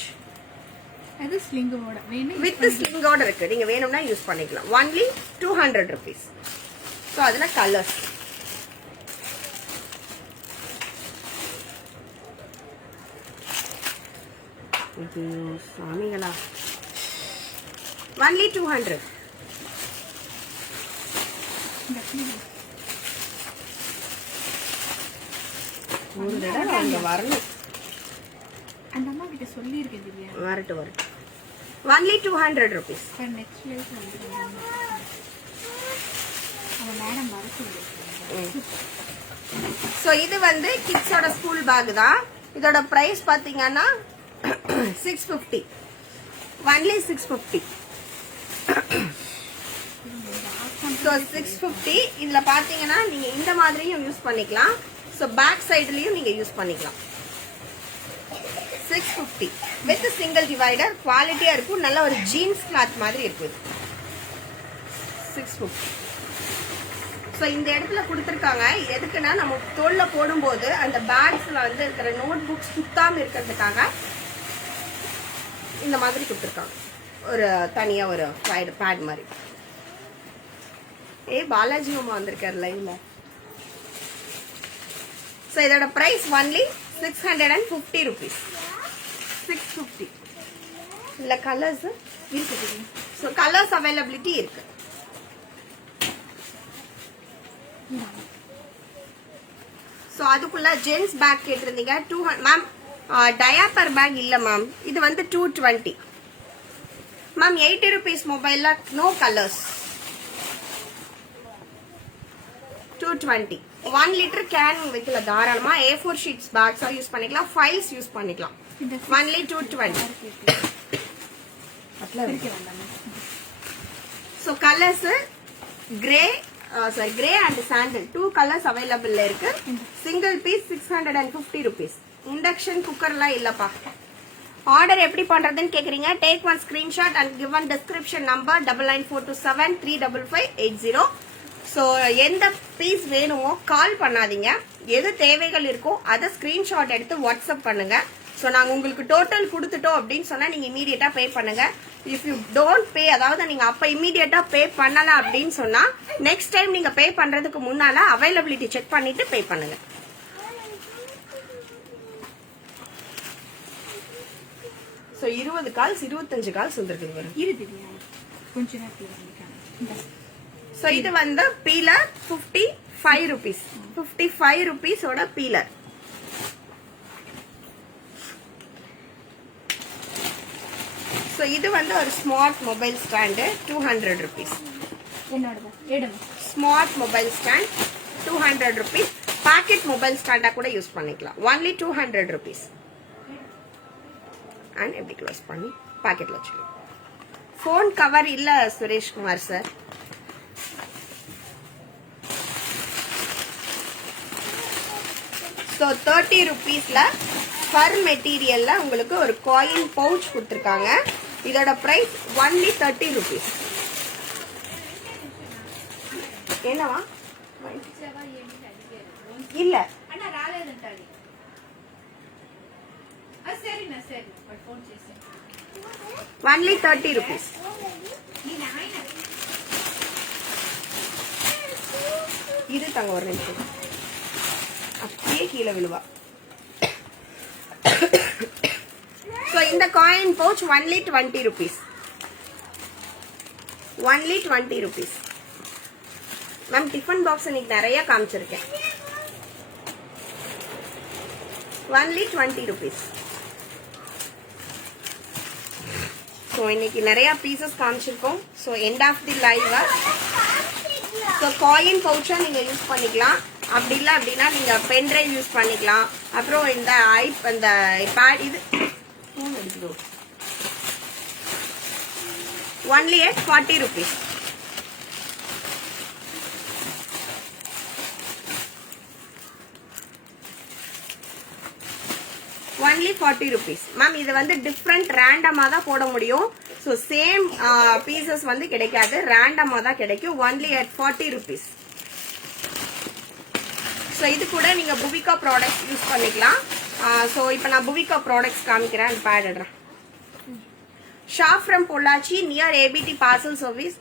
அது ஸ்லிங்கோட வேணும். வித் ஸ்லிங்கோட இருக்கு. நீங்க வேணும்னா யூஸ் பண்ணிக்கலாம். Only 200 rupees. ஸோ அதுல கலர்ஸ் ஐயோ சாமிகளா. ஒன்லி 200. ஒரு தடவை அங்க வரணும். அந்த அம்மா கிட்ட சொல்லியிருக்கேன் திவ்யா. வரட்டும் வரட்டும். Only 200 rupees. நெக்ஸ்ட் லைஃப் வந்து அவன் மேடம் வர சொல்லியிருக்காங்க. ஸோ இது வந்து கிட்ஸோட ஸ்கூல் பேக் தான். இதோட ப்ரைஸ் பார்த்தீங்கன்னா 650. ஒன்லி 650. ஸோ 650. இதில் பார்த்தீங்கன்னா நீங்கள் இந்த மாதிரியும் யூஸ் பண்ணிக்கலாம். ஸோ பேக் சைட்லேயும் நீங்கள் யூஸ் பண்ணிக்கலாம். 650 வித் சிங்கிள் டிவைடர். குவாலிட்டியாக இருக்கும். நல்ல ஒரு ஜீன்ஸ் கிளாத் மாதிரி இருக்கும். 650. ஸோ இந்த இடத்துல கொடுத்துருக்காங்க. எதுக்குன்னா நம்ம தோல்ல போடும்போது அந்த பேக்ஸ்ல வந்து இருக்கிற நோட் புக்ஸ் சுத்தாம இருக்கிறதுக்காக இந்த மாதிரி கொடுத்துருக்காங்க. ஒரு தனியா ஒரு பேட் மாதிரி. பாலாஜி மாமா வந்திருக்காரு லைவ்ல. ஸோ இதோட பிரைஸ் ஒன்லி 650 rupees. 650. இல்ல கலர்ஸ் இருக்கு. ஸோ கலர்ஸ் அவைலபிலிட்டி இருக்கு. ஸோ அதுக்குள்ள ஜென்ஸ் பேக் கேட்டிருந்தீங்க. 200 மேம். டயாப்பர் பேக் இல்ல மேம். இது வந்து 220 மேம். 80 rupees மொபைல்ல நோ கலர்ஸ். 220. 1 liter கேன் வைக்கல தாராளமா. A4 ஷீட்ஸ் பேக்ஸா யூஸ் பண்ணிக்கலாம். ஃபைல்ஸ் யூஸ் பண்ணிக்கலாம். Only 220. So colours grey grey and sandal 2 colours available இருக்கு. Single piece 650 rupees. இண்டக்ஷன் குக்கர்லாம் இல்லப்பா. ஆர்டர் எப்படி பண்றதுன்னு கேக்குறீங்க. Take one screenshot and given description number 9942735580. So எந்த பீஸ் வேணுமோ கால் பண்ணாதீங்க. எது தேவைகள் இருக்கோ அதை ஸ்கிரீன்ஷாட் எடுத்து வாட்ஸ்அப் பண்ணுங்க. ஸோ நாங்கள் உங்களுக்கு டோட்டல் கொடுத்துட்டோம் அப்படின்னு சொன்னா நீங்க இமீடியட்டா பே பண்ணுங்க. இஃப் யூ டோன்ட் பே, அதாவது நீங்க அப்ப இமீடியட்டா பே பண்ணல அப்படின்னு சொன்னா நெக்ஸ்ட் டைம் நீங்க பே பண்றதுக்கு முன்னால அவைலபிலிட்டி செக் பண்ணிட்டு பே பண்ணுங்க. ஸோ 20 கால்ஸ் 25 கால்ஸ் வந்துருக்கு வரும். கொஞ்ச நேரத்தில். ஸோ இது வந்து பீலர் 55 rupees. 55 rupees ஓட பீலர். ஸோ இது வந்து ஒரு smart mobile stand 200 rupees. Smart mobile stand 200 rupees. Pocket mobile ஸ்டாண்டா கூட யூஸ் பண்ணிக்கலாம். Only 200 rupees. அண்ட் எப்படி க்ளோஸ் பண்ணி பாக்கெட்ல வச்சுக்கலாம். ஃபோன் கவர் இல்ல சுரேஷ்குமார் சார். ஸோ 30 rupeesல ஃபர் மெட்டீரியல்ல உங்களுக்கு ஒரு காயின் பவுச் கொடுத்துருக்காங்க. இதோட பிரைஸ் ஒன்லி 30 rupees. என்னவா இல்ல ஒன்லி 30 rupees. இது தாங்க ஒரு நிமிஷம். அப்படியே கீழே விழுவா. ஸோ இந்த coin pouch only 20 rupees. Only 20 rupees. Ma'am tiffin box இன்னைக்கு நிறைய காமிச்சிருக்கேன். Only 20 rupees. ஸோ இன்னைக்கு நிறைய பீசஸ் காமிச்சிருக்கோம். So end of the live. So coin பவுச்சா நீங்க யூஸ் பண்ணிக்கலாம். அப்படி இல்லை அப்படின்னா நீங்க பென் டிரைவ் யூஸ் பண்ணிக்கலாம். அப்புறம் இந்த இந்த பேட் இது only at 40 rupees. Only 40 rupees. Ma'am இது வந்து டிஃப்ரெண்ட் ரேண்டமா தான் போட முடியும். ஸோ சேம் பீசஸ் வந்து கிடைக்காது, ரேண்டமா தான் கிடைக்கும். Only at 40 rupees. ஸோ இது கூட நீங்க புவிகா ப்ராடக்ட்ஸ் யூஸ் பண்ணிக்கலாம். ஸோ இப்போ நான் புவிகா ப்ராடக்ட்ஸ் காமிக்கிறேன். அந்த பேட் எடுறேன். Shop from Pollachi near ABT parcel service.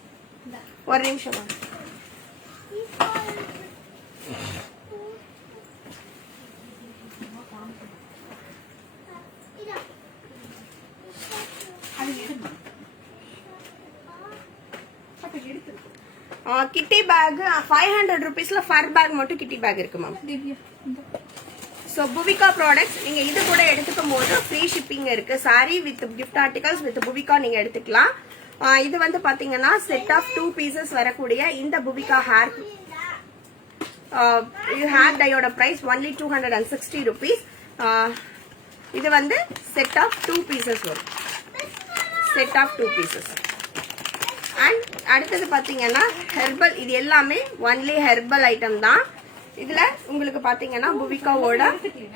ஒரு நிமிஷம். கிட்டி பேக் 500 rupeesல ஃபர் பேக் மட்டும் கிட்டி பேக் இருக்கு மேம். திவ்யா இந்த ஸோ புவிகா ப்ராடக்ட்ஸ் நீங்க இது கூட எடுத்துக்கும் போது ஃப்ரீ ஷிப்பிங் இருக்கு. Sari with gift articles with Bhuvika நீங்க எடுத்துக்கலாம். இது வந்து பாத்தீங்கன்னா செட் ஆஃப் 2 pieces வரக்கூடிய இந்த புவிகா ஹேர் டையோட பிரைஸ் ஒன்லி 260 rupees. இது வந்து செட் ஆஃப் 2 pieces வரும். Set of 2 pieces. அண்ட் அடுத்தது பாத்தீங்கன்னா ஹெர்பல், இது எல்லாமே ஒன்லி ஹெர்பல் ஐட்டம் தான். இதுல உங்களுக்கு பாத்தீங்கன்னா புவிகாவோட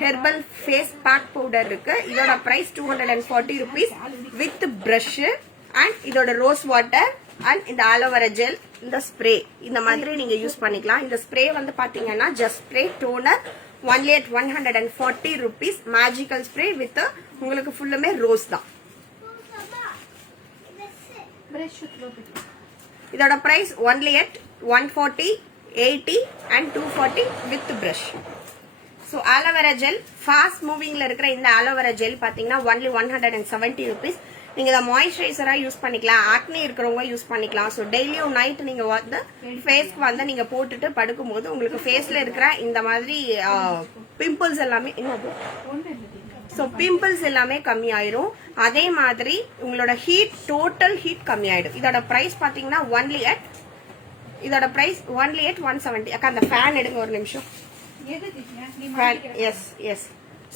ஹெர்பல் ஃபேஸ் பேக் பவுடர் இருக்கு. இதோட price 240 rupees with brush and இதோட ரோஸ் வாட்டர் அண்ட் இந்த ஆலோவேரா ஜெல், இந்த ஸ்ப்ரே இந்த மாதிரி நீங்க யூஸ் பண்ணிக்கலாம். இந்த ஸ்ப்ரே வந்து பாத்தீங்கன்னா just spray toner only at 140 rupees. Magical spray with உங்களுக்கு ஃபுல்லுமே ரோஸ் தான். பிரஷ் த்ரோட் இதோட price only at 140, 80 and 240 with brush. So aloe vera gel fast மூவிங்ல இருக்கிற இந்த ஆலோவேரா ஜெல் பாத்தீங்கன்னா ஒன்லி 170 rupees. நீங்க இதை மாய்ஸ்சரைசரா யூஸ் பண்ணிக்கலாம். ஆக்னி இருக்கிறவங்க யூஸ் பண்ணிக்கலாம். ஸோ டெய்லியும் நைட் நீங்க வந்து ஃபேஸ்க்கு வந்து நீங்க போட்டுட்டு படுக்கும் போது உங்களுக்கு ஃபேஸ்ல இருக்கிற இந்த மாதிரி பிம்பிள்ஸ் எல்லாமே என்னது ஒண்ணு இல்ல திவ்யா. ஸோ பிம்பிள்ஸ் எல்லாமே கம்மி ஆயிரும். அதே மாதிரி உங்களோட ஹீட் டோட்டல் ஹீட் கம்மி ஆயிடும். இதோட பிரைஸ் பாத்தீங்கன்னா ஒன்லி அட் 170. அக்கா அந்த ஃபேன் எடுங்க ஒரு நிமிஷம். எது திவ்யா நீ ஃபேன் எஸ் எஸ்.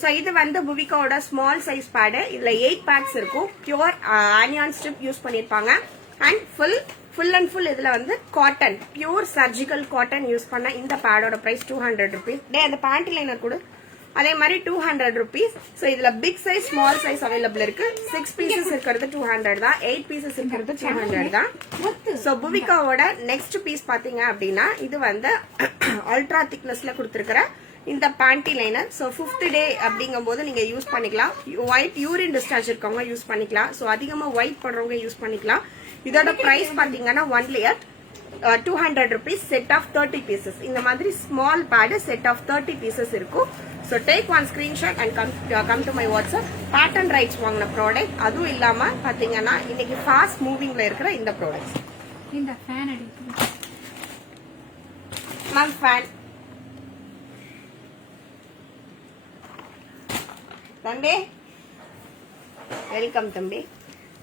ஸோ இது வந்து புவிகாவோட ஸ்மால் சைஸ் பேடு. இதுல 8 பேக்ஸ் இருக்கும். பியூர் ஆனியான் ஸ்ட்ரிப் யூஸ் பண்ணிருப்பாங்க. அண்ட் ஃபுல் அண்ட் ஃபுல் இதுல வந்து cotton, pure surgical cotton use பண்ண இந்த பேடோட பிரைஸ் 200 rupees. அந்த பேண்ட் லைனர் கூட அதே மாதிரி 200 rupees. ஸோ இதுல big size small size available இருக்கு. 6 pieces இருக்கிறது 200 தான், 8 pieces இருக்கிறது 200 தான். ஸோ புவிகாவோட நெக்ஸ்ட் பீஸ் பாத்தீங்க அப்படின்னா இது வந்து அல்ட்ரா திக்னஸ்ல கொடுத்துருக்கிற இந்த பேண்டி லைனர். ஸோ 5th டே அப்படிங்கும் போது நீங்க யூஸ் பண்ணிக்கலாம். ஒயிட் யூரின் டிஸ்சார்ஜ் இருக்கவங்க யூஸ் பண்ணிக்கலாம். ஸோ அதிகமா ஒயிட் பண்றவங்க யூஸ் பண்ணிக்கலாம். இதோட பிரைஸ் பாத்தீங்கன்னா only at 200 rupees. Set of 30 pieces. இந்த மாதிரி small pad set of 30 pieces இருக்கும். So take one screenshot and come to my WhatsApp. Patent rights வாங்கின ப்ராடக்ட், அதுவும் இல்லாம பாத்தீங்கன்னா இன்னைக்கு ஃபாஸ்ட் மூவிங்ல இருக்கிற இந்த ப்ராடக்ட்ஸ். இந்த ஃபேன் அடி மேம் ஃபேன் தம்பி வெல்கம் தம்பி.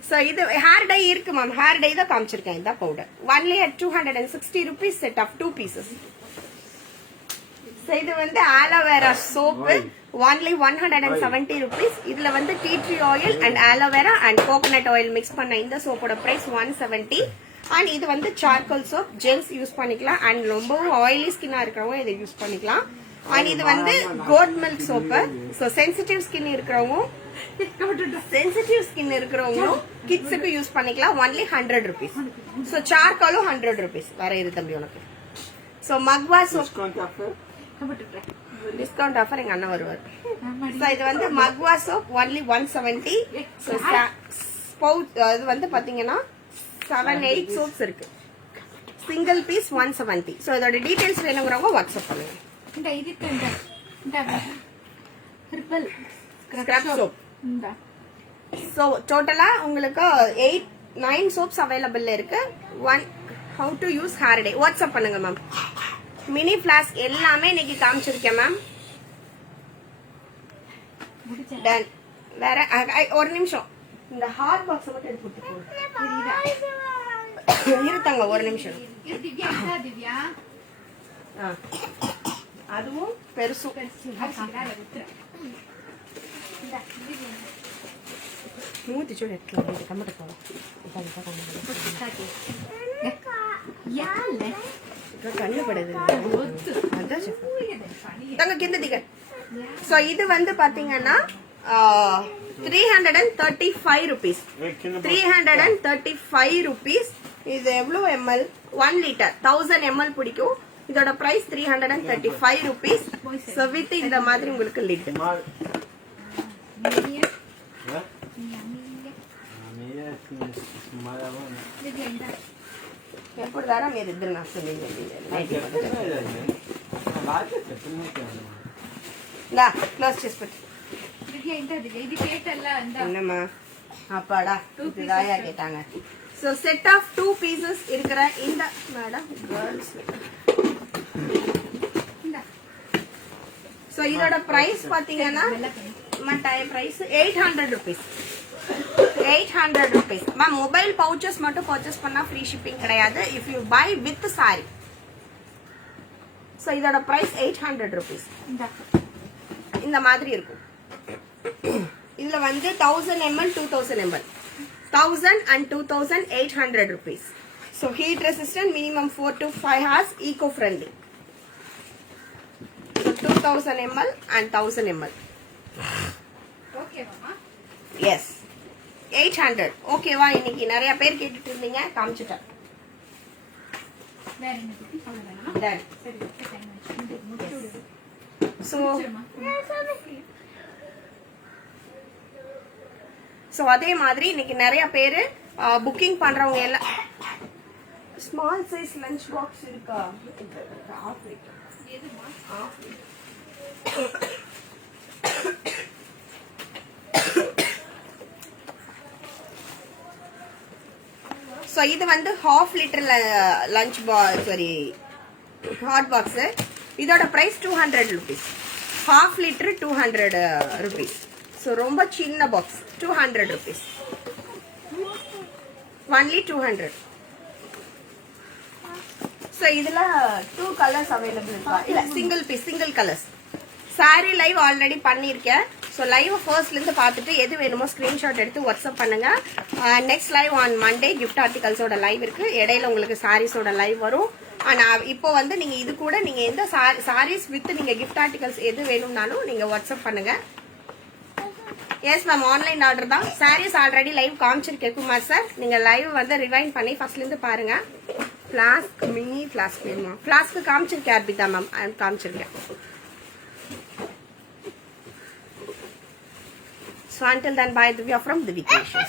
ஸோ இது ஹேர் டை இருக்கு மேம். ஹேர் டை தான் காமிச்சிருக்கேன். இந்த powder only at 260 rupees. Set of 2 pieces. So இது வந்து ஆலோவேரா சோப்பு ஒன்லி 170 rupees. இதுல வந்து tea tree oil and aloe vera and coconut oil mix பண்ண இந்த சோப்போட பிரைஸ் 170. அண்ட் இது வந்து சார்கோல் சோப் ஜெல்ஸ் யூஸ் பண்ணிக்கலாம். அண்ட் ரொம்பவும் ஆயிலி ஸ்கின்னா இருக்கிறவங்க இதை யூஸ் பண்ணிக்கலாம். அண்ட் இது வந்து goat milk soap. So sensitive skin இருக்கிறவங்களும் கிட்ஸுக்கு யூஸ் பண்ணிக்கலாம். Only 100 rupees. ஸோ சார்கோலும் 100 rupees. வேற இரு தம்பி உனக்கு. ஸோ மக்வா சோப் டிஸ்கவுண்ட் ஆஃபர் எங்க அண்ணன் வருவார். ஸோ இது வந்து மக்வா சோப் ஒன்லி 170. ஸோ இது வந்து பாத்தீங்கன்னா 7-8 சோப்ஸ் இருக்கு. Single piece 170. ஸோ இதோட டீடைல்ஸ் வேணுங்கிறவங்க வாட்ஸ்அப் பண்ணுங்க. இந்த இதுக்கு இந்த ஹெர்பல் ஸ்க்ரப் சோப். இந்த ஸோ டோட்டலா உங்களுக்கு 8-9 சோப்ஸ் அவைலபிள் இருக்கு. How to use hair dye WhatsApp பண்ணுங்க மேம். மினி ஃபிளாஸ்க் எல்லாமே இன்னைக்கு காமிச்சிருக்கேன் மேம். டன். வேற ஒரு நிமிஷம் இந்த ஹாட் பாக்ஸ் மட்டும் எடுத்து கொடுத்துக்கோங்க. இருத்தாங்க ஒரு நிமிஷம். திவ்யா திவ்யா அதுவும் பெருசு. மூத்தி சொல்லி எடுக்கலாம். கம்மட்டு போகலாம். கண்ணுபடுது தங்க கிந்த திக. சோ இது வந்து பாத்தீங்கன்னா 335 rupees. 335 rupees. இது எவ்வளவு ml? 1 liter 1000 ml பிடிக்கும். இதோட பிரைஸ் 335 rupees. சோ வித் இந்த மாதிரி உங்களுக்கு லிட். ఎప్పుడుదారా మీరు ఇద్దరు నాకు క్లోజ్ చేసి పెట్టు. என்னம்மா அப்பாடா இதுதாயா கேட்டாங்க. ஸோ செட் ஆஃப் 2 பீசஸ் இருக்கிற இந்த மேடம் கேர்ள்ஸ். ஸோ இதோட பிரைஸ் பாத்தீங்கன்னா price 800 rupees. 800 rupees. Ma'am mobile pouches மட்டும் பர்ச்சேஸ் பண்ணா ஃப்ரீ ஷிப்பிங் கிடையாது. If you buy with sari. So இதோட பிரைஸ் 800 rupees. இந்த மாதிரி இருக்கும். இதுல வந்து 1000 ml 2000 ml 1000 and 2800 rupees. So heat resistant, minimum 4 to 5 hours, eco friendly. So 2000 ml and 1000 ml. Okay மாமா. Yes. 800. Okay வா? இன்னைக்கு நிறைய பேர் கேட்டுட்டு இருந்தீங்க, காமிச்சிட்டேன். வேற என்ன குட்டி அவ்வளவுதானா? Done. சரி ஓகே டைம் ஆச்சு. முடிச்சிடு. So ஸோ அதே மாதிரி இன்னைக்கு நிறைய பேர் புக்கிங் பண்றவங்க எல்லாம் ஸ்மால் சைஸ் லஞ்ச் பாக்ஸ் இருக்கா? எதுமா? ஸோ இது வந்து ½ litre lunch sorry hot box. இதோட price 200 rupees. ½ litre 200 rupees. So ரொம்ப சின்ன பாக்ஸ் 200 rupees. ஒன்லி 200. ஸோ இதுல 2 கலர்ஸ் அவைலபிள் இருக்கா? இல்ல single colours. Sorry live already பண்ணியிருக்கேன். ஸோ லைவ் ஃபர்ஸ்ட்லேருந்து பார்த்துட்டு எது வேணுமோ ஸ்க்ரீன்ஷாட் எடுத்து வாட்ஸ்அப் பண்ணுங்க. Next live on Monday gift ஆர்டிகல்ஸோட லைவ் இருக்கு. இடையில உங்களுக்கு சாரீஸோட லைவ் வரும். ஆனால் இப்போ வந்து நீங்க இது கூட நீங்க எந்த சாரீஸ் வித் நீங்க கிஃப்ட் ஆர்டிகல்ஸ் எது வேணும்னாலும் நீங்க வாட்ஸ்அப் பண்ணுங்க. எஸ் மேம் ஆன்லைன் ஆர்டர் தான். சாரீஸ் ஆல்ரெடி லைவ் காமிச்சிருக்கேன் குமார் சார். நீங்க லைவ் வந்து ரிவைண்ட் பண்ணி ஃபர்ஸ்ட்லேருந்து பாருங்க. ஃபிளாஸ்க் மினி ஃபிளாஸ்க் வேணுமா? ஃபிளாஸ்க்கு காமிச்சிருக்கேன் அர்பிதா மேம், காமிச்சிருக்கேன். So until then, bye Divya from Divi Creations.